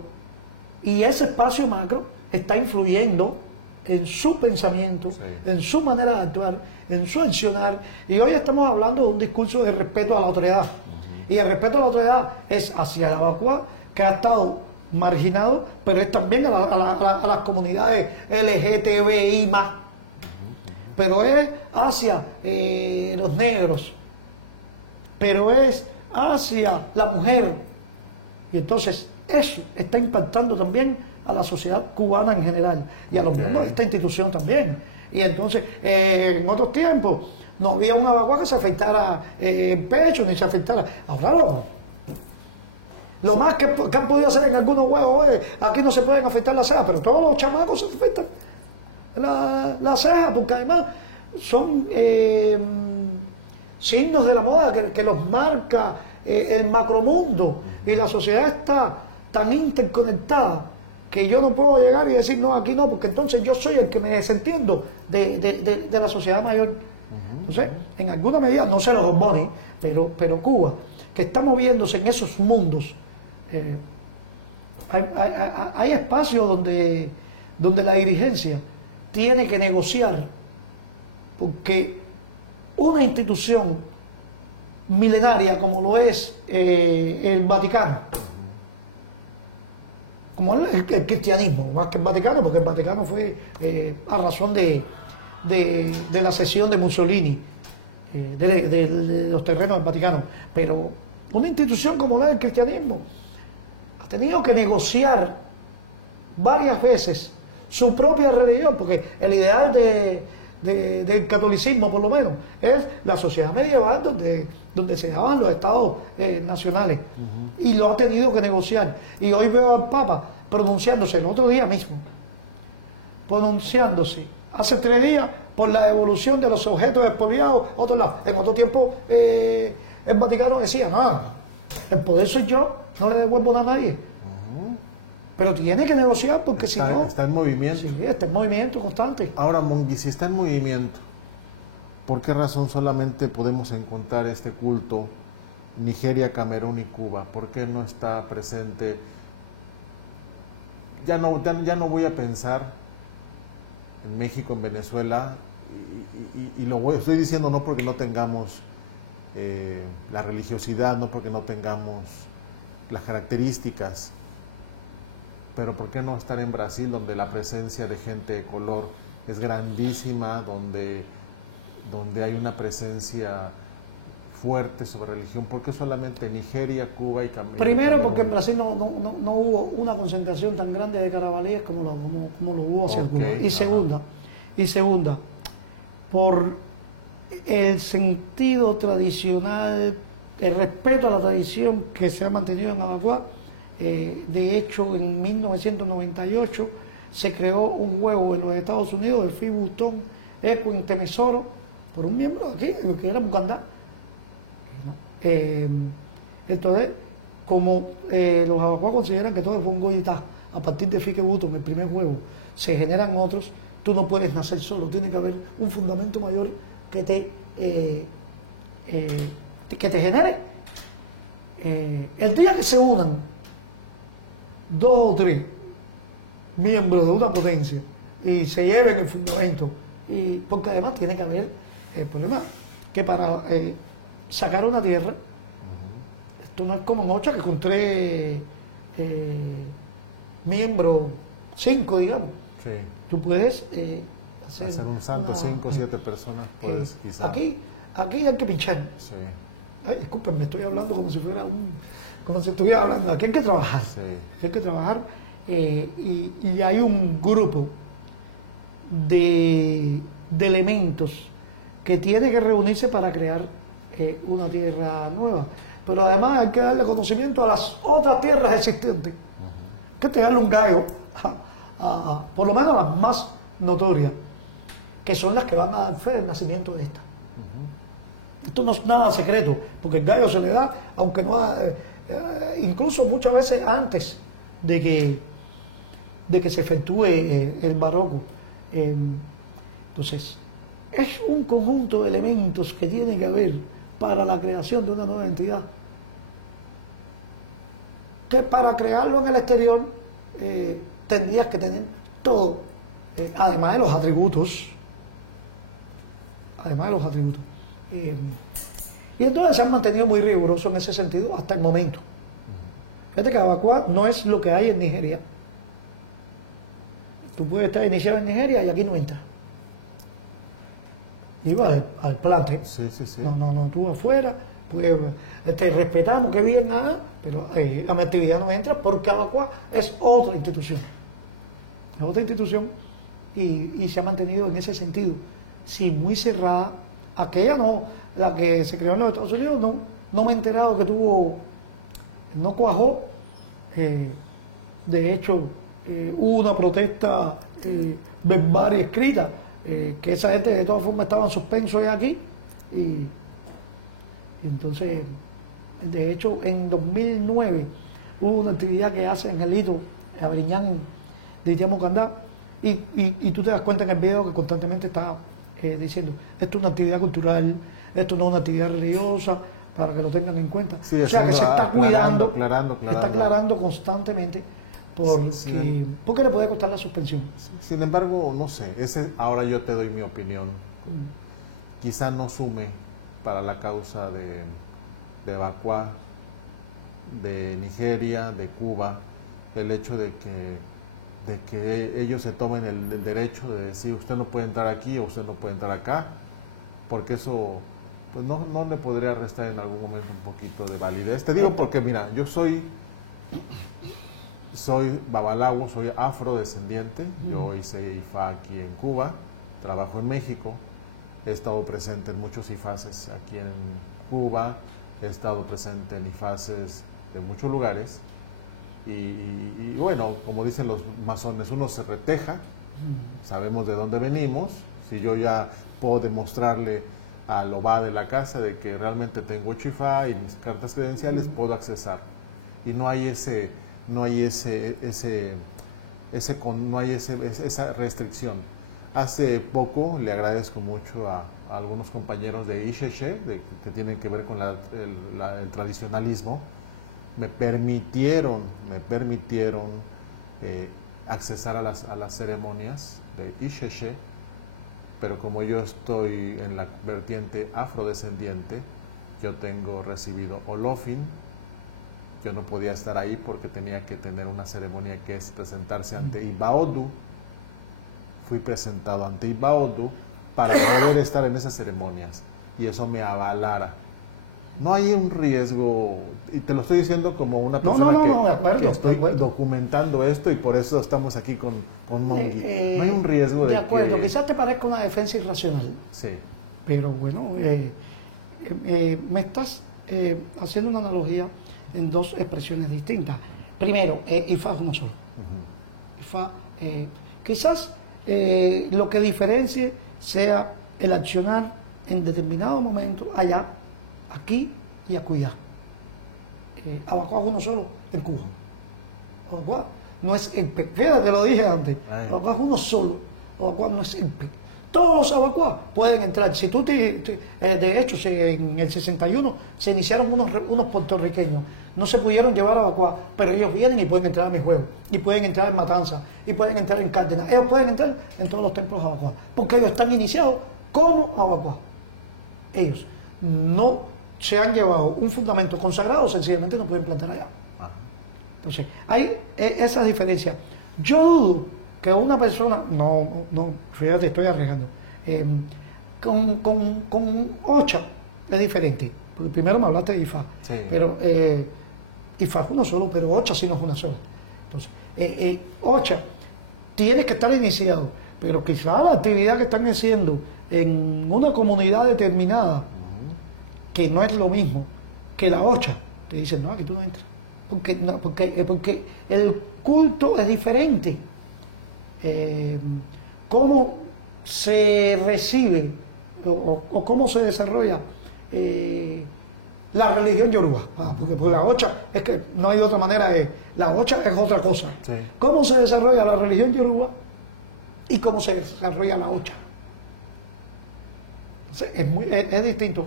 y ese espacio macro está influyendo en su pensamiento, Sí. en su manera de actuar, en su accionar. Y hoy estamos hablando de un discurso de respeto a la autoridad. Y el respeto a la autoridad es hacia la vacua, que ha estado marginado, pero es también a las comunidades LGTBI más. Pero es hacia los negros, pero es hacia la mujer. Y entonces eso está impactando también a la sociedad cubana en general y a los miembros de esta institución también. Y entonces, en otros tiempos, no había una vacua que se afectara el pecho ni se afectara. Ahora lo más que han podido hacer en algunos huevos, aquí no se pueden afectar las cejas, pero todos los chamacos se afectan la ceja, porque además son signos de la moda que los marca el macromundo, y la sociedad está tan interconectada que yo no puedo llegar y decir no, aquí no, porque entonces yo soy el que me desentiendo de la sociedad mayor. Entonces, en alguna medida, no sé los hormones, pero Cuba, que está moviéndose en esos mundos, hay espacios donde la dirigencia tiene que negociar, porque una institución milenaria como lo es el Vaticano, como el cristianismo, más que el Vaticano, porque el Vaticano fue a razón de la cesión de Mussolini de los terrenos del Vaticano, pero una institución como la del cristianismo ha tenido que negociar varias veces su propia religión, porque el ideal del catolicismo, por lo menos, es la sociedad medieval donde se daban los estados nacionales, y lo ha tenido que negociar. Y hoy veo al Papa pronunciándose, el otro día mismo, pronunciándose, hace 3 días, por la devolución de los objetos expoliados a otro lado. En otro tiempo, el Vaticano decía, no, el poder soy yo, no le devuelvo nada a nadie. Pero tiene que negociar, porque si no... Está en movimiento. Sí, está en movimiento constante. Ahora, Mongi, si está en movimiento, ¿por qué razón solamente podemos encontrar este culto Nigeria, Camerún y Cuba? ¿Por qué no está presente? Ya no voy a pensar en México, en Venezuela, y estoy diciendo no porque no tengamos la religiosidad, no porque no tengamos las características, pero ¿por qué no estar en Brasil, donde la presencia de gente de color es grandísima, donde hay una presencia fuerte sobre religión? ¿Por qué solamente Nigeria, Cuba y Camerún? Primero, porque en Brasil no hubo una concentración tan grande de carabalíes como lo hubo hacia Cuba. Y segunda, por el sentido tradicional, el respeto a la tradición que se ha mantenido en Abacuá. De hecho, en 1998 se creó un juego en los Estados Unidos, el Fibustón Eco en Temesoro, por un miembro de aquí, que era Bucandá. Entonces, como los Abacuá consideran que todo fue un goyitá, a partir de Fique Button, el primer juego, se generan otros, tú no puedes nacer solo, tiene que haber un fundamento mayor que te genere. El día que se unan 2 o 3 miembros de una potencia y se lleven el fundamento, porque además tiene que haber el problema que para sacar una tierra, esto no es como en Ocha, que con 3 miembros, 5 digamos, sí, tú puedes hacer un santo, 5 o 7 personas, puedes quizás. Aquí hay que pinchar. Sí. Ay, discúlpenme, estoy hablando como si estuviera hablando. Aquí hay que trabajar. Sí. Hay que trabajar, y hay un grupo de elementos que tiene que reunirse para crear una tierra nueva. Pero además hay que darle conocimiento a las otras tierras existentes. Hay que darle un gallo, por lo menos a las más notorias, que son las que van a dar fe del nacimiento de esta. Esto no es nada secreto, porque el gallo se le da, aunque no incluso muchas veces antes de que se efectúe el barroco. Entonces, es un conjunto de elementos que tiene que haber para la creación de una nueva entidad, que para crearlo en el exterior tendrías que tener todo además de los atributos, y entonces se han mantenido muy rigurosos en ese sentido hasta el momento. Fíjate que Abacua no es lo que hay en Nigeria. Tú puedes estar iniciado en Nigeria y aquí no entras. Iba al plante. Sí, sí, sí. No, tú afuera, pues te respetamos, qué bien, pero a mi actividad no entra porque Abacua es otra institución. Es otra institución y se ha mantenido en ese sentido. Sí, muy cerrada. Aquella no, la que se creó en los Estados Unidos, no me he enterado que no cuajó. De hecho, hubo una protesta verbal y escrita, que esa gente de todas formas estaba en suspenso ya aquí. Y entonces, de hecho, en 2009 hubo una actividad que hace Angelito Abriñán de Itiamocandá, y tú te das cuenta en el video que constantemente está diciendo, esto es una actividad cultural, esto no es una actividad religiosa, para que lo tengan en cuenta. Sí, o sea, que se está cuidando, aclarando. está aclarando constantemente porque le puede costar la suspensión. Sin embargo, no sé, ahora yo te doy mi opinión. Quizá no sume para la causa de Abacua, de Nigeria, de Cuba, el hecho de que ellos se tomen el derecho de decir usted no puede entrar aquí o usted no puede entrar acá, porque eso pues no le podría restar en algún momento un poquito de validez. Te digo porque, mira, yo soy babalawo, soy afrodescendiente, yo hice IFA aquí en Cuba, trabajo en México, he estado presente en muchos IFASes aquí en Cuba, he estado presente en IFASes de muchos lugares, y bueno, como dicen los masones, uno se reteja, sabemos de dónde venimos, si yo ya puedo demostrarle al OBA de la casa de que realmente tengo 8 IFA y mis cartas credenciales, puedo accesar. Y no hay esa restricción. Hace poco le agradezco mucho a algunos compañeros de Isheshe, que tienen que ver con el tradicionalismo, me permitieron accesar a las ceremonias de Isheshe, pero como yo estoy en la vertiente afrodescendiente, yo tengo recibido Olofin, yo no podía estar ahí porque tenía que tener una ceremonia que es presentarse ante Ibaodu. Fui presentado ante Ibaodu para poder estar en esas ceremonias y eso me avalara. No hay un riesgo, y te lo estoy diciendo como una persona que estoy documentando esto y por eso estamos aquí con Mongi. No hay un riesgo de acuerdo, quizás te parezca una defensa irracional. Sí. Pero bueno, me estás haciendo una analogía en dos expresiones distintas. Primero, IFA es uno solo. IFA, quizás lo que diferencie sea el accionar en determinado momento allá, aquí y acullá. Abacua es uno solo en Cuba. Abacua no es EMPEC. Fíjate, te lo dije antes. Abacua es uno solo. Abacua no es EMPEC. Todos los Abacua pueden entrar. Si tú de hecho, en el 61 se iniciaron unos puertorriqueños. No se pudieron llevar a Abacua, pero ellos vienen y pueden entrar a mi juego. Y pueden entrar en Matanza. Y pueden entrar en Cárdenas. Ellos pueden entrar en todos los templos Abacua. Porque ellos están iniciados como Abacua. Ellos no se han llevado un fundamento consagrado, sencillamente no pueden plantar allá. Entonces, hay esa diferencia. Yo dudo que una persona, fíjate, estoy arriesgando, con Ocha es diferente. Porque primero me hablaste de IFA, sí. Pero IFA es uno solo, pero Ocha sí no es una sola. Entonces, Ocha, tienes que estar iniciado, pero quizás la actividad que están haciendo en una comunidad determinada, que no es lo mismo que la Ocha, te dicen, no, aquí tú no entras. Porque el culto es diferente. Cómo se recibe o cómo se desarrolla la religión yoruba. Porque la Ocha, es que no hay otra manera, la Ocha es otra cosa. Sí. Cómo se desarrolla la religión yoruba y cómo se desarrolla la Ocha. Es distinto.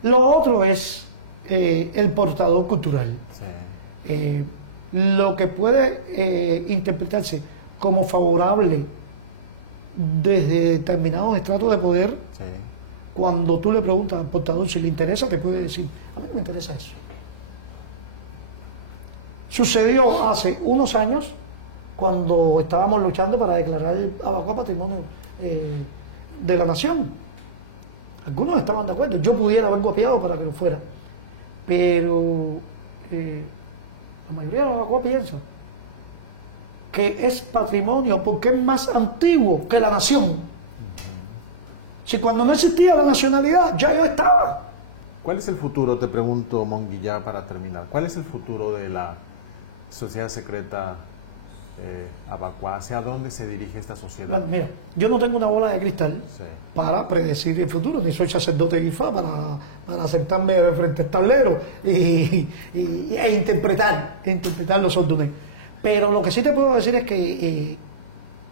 Lo otro es el portador cultural. Sí. Lo que puede interpretarse como favorable desde determinados estratos de poder, Sí. cuando tú le preguntas al portador si le interesa, te puede decir, a mí no me interesa eso. Sucedió hace unos años, cuando estábamos luchando para declarar Abacuá Patrimonio de la Nación. Algunos estaban de acuerdo, yo pudiera haber copiado para que lo fuera, pero la mayoría de Abacuá piensa que es patrimonio porque es más antiguo que la nación. Si cuando no existía la nacionalidad, ya yo estaba. ¿Cuál es el futuro, te pregunto, Mongui, ya para terminar? ¿Cuál es el futuro de la sociedad secreta Abacuá? ¿Hacia dónde se dirige esta sociedad? Bueno, mira, yo no tengo una bola de cristal Sí. para predecir el futuro, ni soy sacerdote de Ifá para sentarme frente al tablero e interpretar los órdenes. Pero lo que sí te puedo decir es que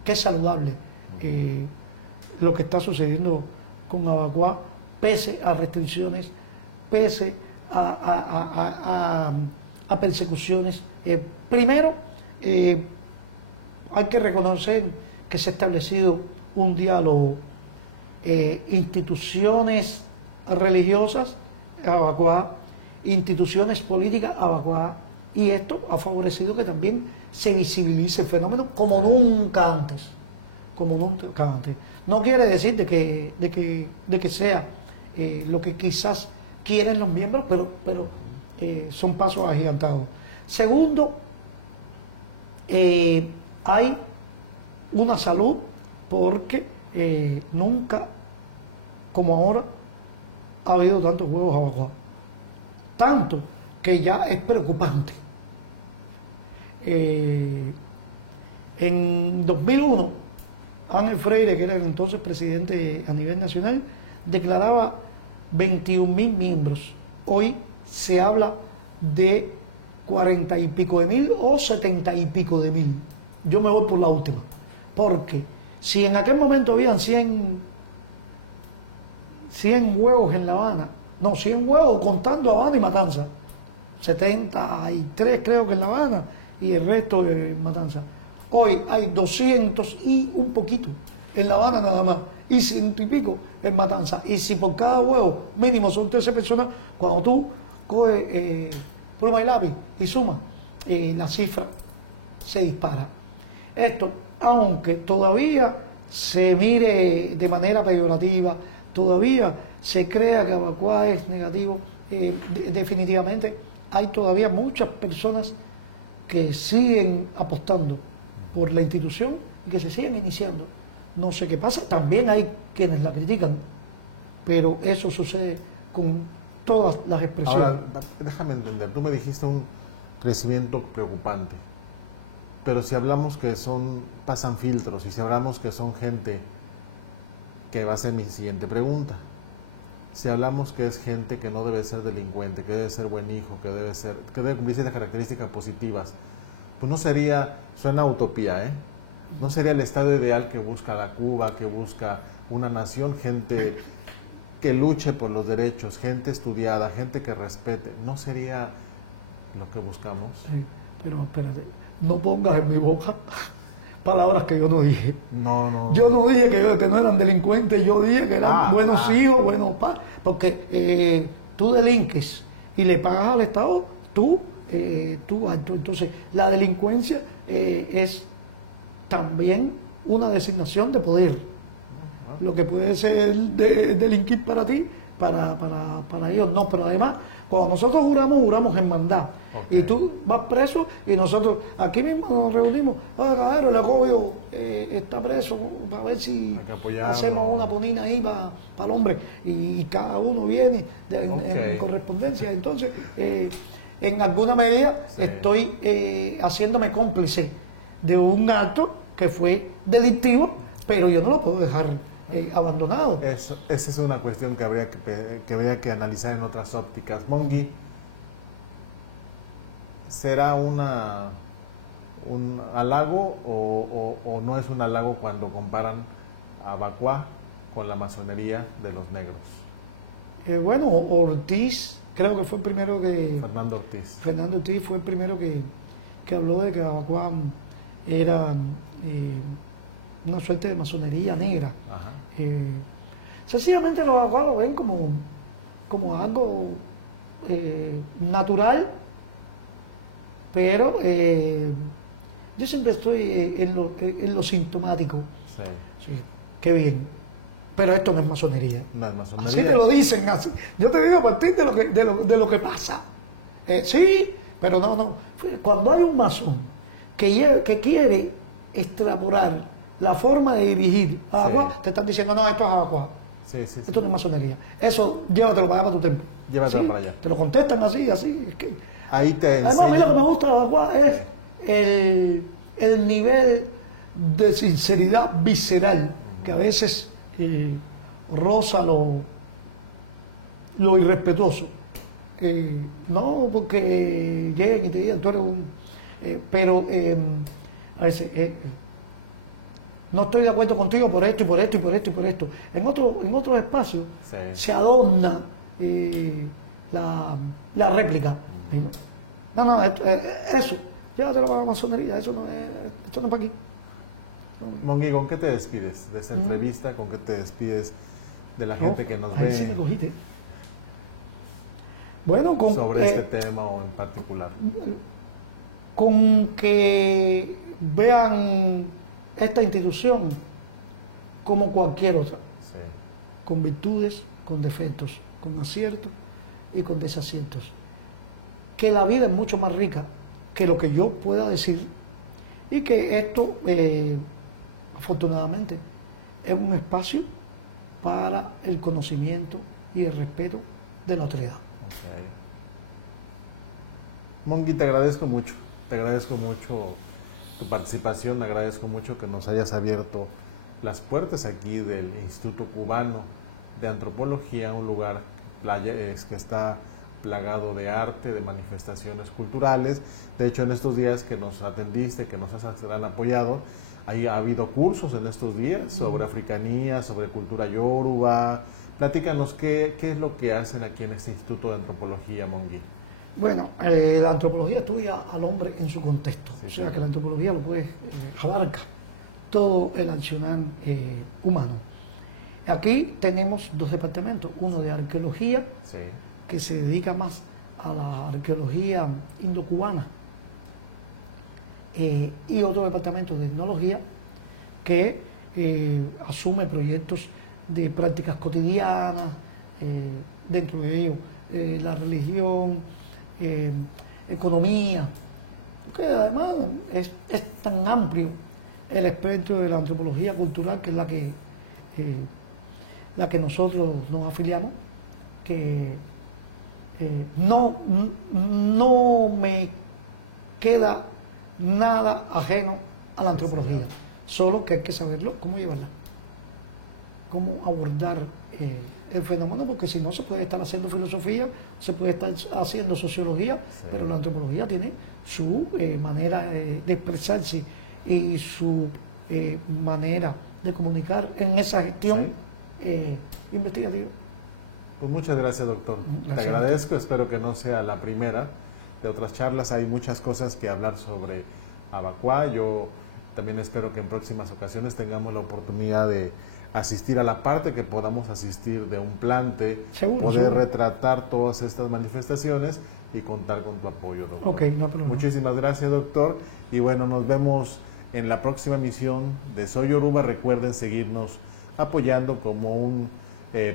es saludable lo que está sucediendo con Abacuá, pese a restricciones, pese a persecuciones. Primero, hay que reconocer que se ha establecido un diálogo, instituciones religiosas, Abacuá, instituciones políticas, Abacuá, y esto ha favorecido que también se visibilice el fenómeno como nunca antes. Como nunca antes. No quiere decir de que sea lo que quizás quieren los miembros, pero son pasos agigantados. Segundo, hay una salud porque nunca como ahora ha habido tantos huevos Abacuá. Tanto que ya es preocupante. En 2001, Ángel Freire, que era el entonces presidente a nivel nacional, declaraba 21.000 miembros. Hoy se habla de 40 y pico de mil o 70 y pico de mil. Yo me voy por la última. Porque si en aquel momento habían 100 huevos en La Habana, no, 100 huevos contando Habana y Matanza, 73 creo que en La Habana y el resto de Matanza. Hoy hay 200 y un poquito en La Habana nada más, y 100 y pico en Matanza. Y si por cada huevo mínimo son 13 personas, cuando tú coges pluma y lápiz y sumas, la cifra se dispara. Esto, aunque todavía se mire de manera peyorativa, todavía se crea que Abacuá es negativo, definitivamente hay todavía muchas personas que siguen apostando por la institución y que se siguen iniciando. No sé qué pasa, también hay quienes la critican, pero eso sucede con todas las expresiones. Ahora, déjame entender, tú me dijiste un crecimiento preocupante, pero si hablamos que pasan filtros, y si hablamos que son gente, que va a ser mi siguiente pregunta, si hablamos que es gente que no debe ser delincuente, que debe ser buen hijo, que debe cumplir las características positivas, pues no sería, suena a utopía, no sería el estado ideal que busca la Cuba, que busca una nación, gente que luche por los derechos, gente estudiada, gente que respete, ¿no sería lo que buscamos? Sí, pero espérate, no pongas en mi boca palabras que yo no dije. No. Yo no dije que no eran delincuentes, yo dije que eran buenos hijos, buenos padres, porque tú delinques y le pagas al Estado, tú. Entonces, la delincuencia es también una designación de poder. Lo que puede ser delinquir para ti, para ellos no. Pero además, cuando nosotros juramos hermandad. Okay. Y tú vas preso y nosotros aquí mismo nos reunimos. Caballero, el agobio está preso, para ver si hacemos una ponina ahí para el hombre. Y cada uno viene en correspondencia. Entonces, en alguna medida estoy haciéndome cómplice de un acto que fue delictivo, pero yo no lo puedo dejar abandonado. Esa es una cuestión que habría analizar en otras ópticas. Mongui, ¿será un halago o no es un halago cuando comparan a Abacuá con la masonería de los negros? Bueno, Ortiz, creo que fue el primero que... Fernando Ortiz fue el primero que habló de que Abacuá era una suerte de masonería negra. Ajá. Sencillamente los abacuá lo ven como algo natural, pero yo siempre estoy en lo sintomático. Sí. Sí, qué bien. Pero esto no es masonería. No es masonería. Así te lo dicen, así. Yo te digo a partir de lo que pasa. Sí, pero no. Cuando hay un masón que quiere extrapolar la forma de dirigir a Abacuá, Sí. te están diciendo, no, esto es Abacuá. Sí, sí, sí. Esto no es masonería. Eso, llévatelo para allá, para tu templo. Llévatelo ¿Sí? para allá. Te lo contestan así. Es que... Ahí te Además, a mí lo que me enseñan. gusta de Abacuá es el nivel de sinceridad visceral que a veces roza lo irrespetuoso. No porque lleguen y te digan, tú eres un... pero a veces... no estoy de acuerdo contigo por esto y por esto y por esto y por esto. En otros espacios Sí. se adorna la réplica. No, eso, llévatelo para la masonería, esto no es para aquí. Mongui, ¿con qué te despides de esta entrevista? ¿Con qué te despides de la gente que nos ahí sí me ve cogiste. Bueno, sobre este tema o en particular? con que vean esta institución como cualquier otra, Sí. con virtudes, con defectos, con aciertos y con desaciertos. Que la vida es mucho más rica que lo que yo pueda decir y que esto, afortunadamente, es un espacio para el conocimiento y el respeto de la autoridad. Okay. Mongui, te agradezco mucho tu participación, agradezco mucho que nos hayas abierto las puertas aquí del Instituto Cubano de Antropología, un lugar que está plagado de arte, de manifestaciones culturales. De hecho, en estos días que nos atendiste, que nos han apoyado, ha habido cursos en estos días sobre africanía, sobre cultura yoruba. Platícanos qué es lo que hacen aquí en este Instituto de Antropología, Mongui. Bueno, la antropología estudia al hombre en su contexto, Sí, o sea sí. que la antropología lo puede abarca todo el accionar humano. Aquí tenemos dos departamentos, uno de arqueología, Sí. que se dedica más a la arqueología indocubana, y otro departamento de etnología que asume proyectos de prácticas cotidianas, dentro de ellos la religión, economía, que además es tan amplio el espectro de la antropología cultural, que es la que nosotros nos afiliamos, que no me queda nada ajeno a la antropología, solo que hay que saberlo cómo llevarla, cómo abordar el fenómeno, porque si no se puede estar haciendo filosofía, se puede estar haciendo sociología, Sí. pero la antropología tiene su manera de expresarse y su manera de comunicar en esa gestión investigativa. Pues muchas gracias, doctor. Gracias. Te agradezco, espero que no sea la primera de otras charlas. Hay muchas cosas que hablar sobre Abacuá. Yo también espero que en próximas ocasiones tengamos la oportunidad de asistir a la parte que podamos asistir de un plante, Seguro, poder seguro. retratar todas estas manifestaciones y contar con tu apoyo, doctor. Ok, no hay problema. Muchísimas gracias, doctor. Y bueno, nos vemos en la próxima emisión de Soy Yoruba. Recuerden seguirnos apoyando como un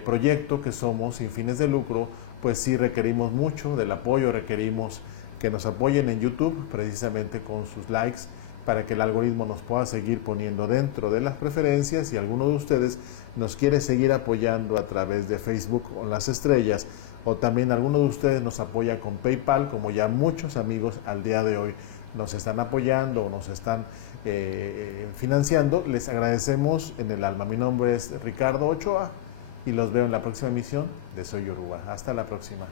proyecto que somos sin fines de lucro. Pues sí requerimos mucho del apoyo, requerimos que nos apoyen en YouTube, precisamente con sus likes, para que el algoritmo nos pueda seguir poniendo dentro de las preferencias. Si alguno de ustedes nos quiere seguir apoyando a través de Facebook con las estrellas, o también alguno de ustedes nos apoya con PayPal, como ya muchos amigos al día de hoy nos están apoyando o nos están financiando, les agradecemos en el alma. Mi nombre es Ricardo Ochoa y los veo en la próxima emisión de Soy Yoruba. Hasta la próxima.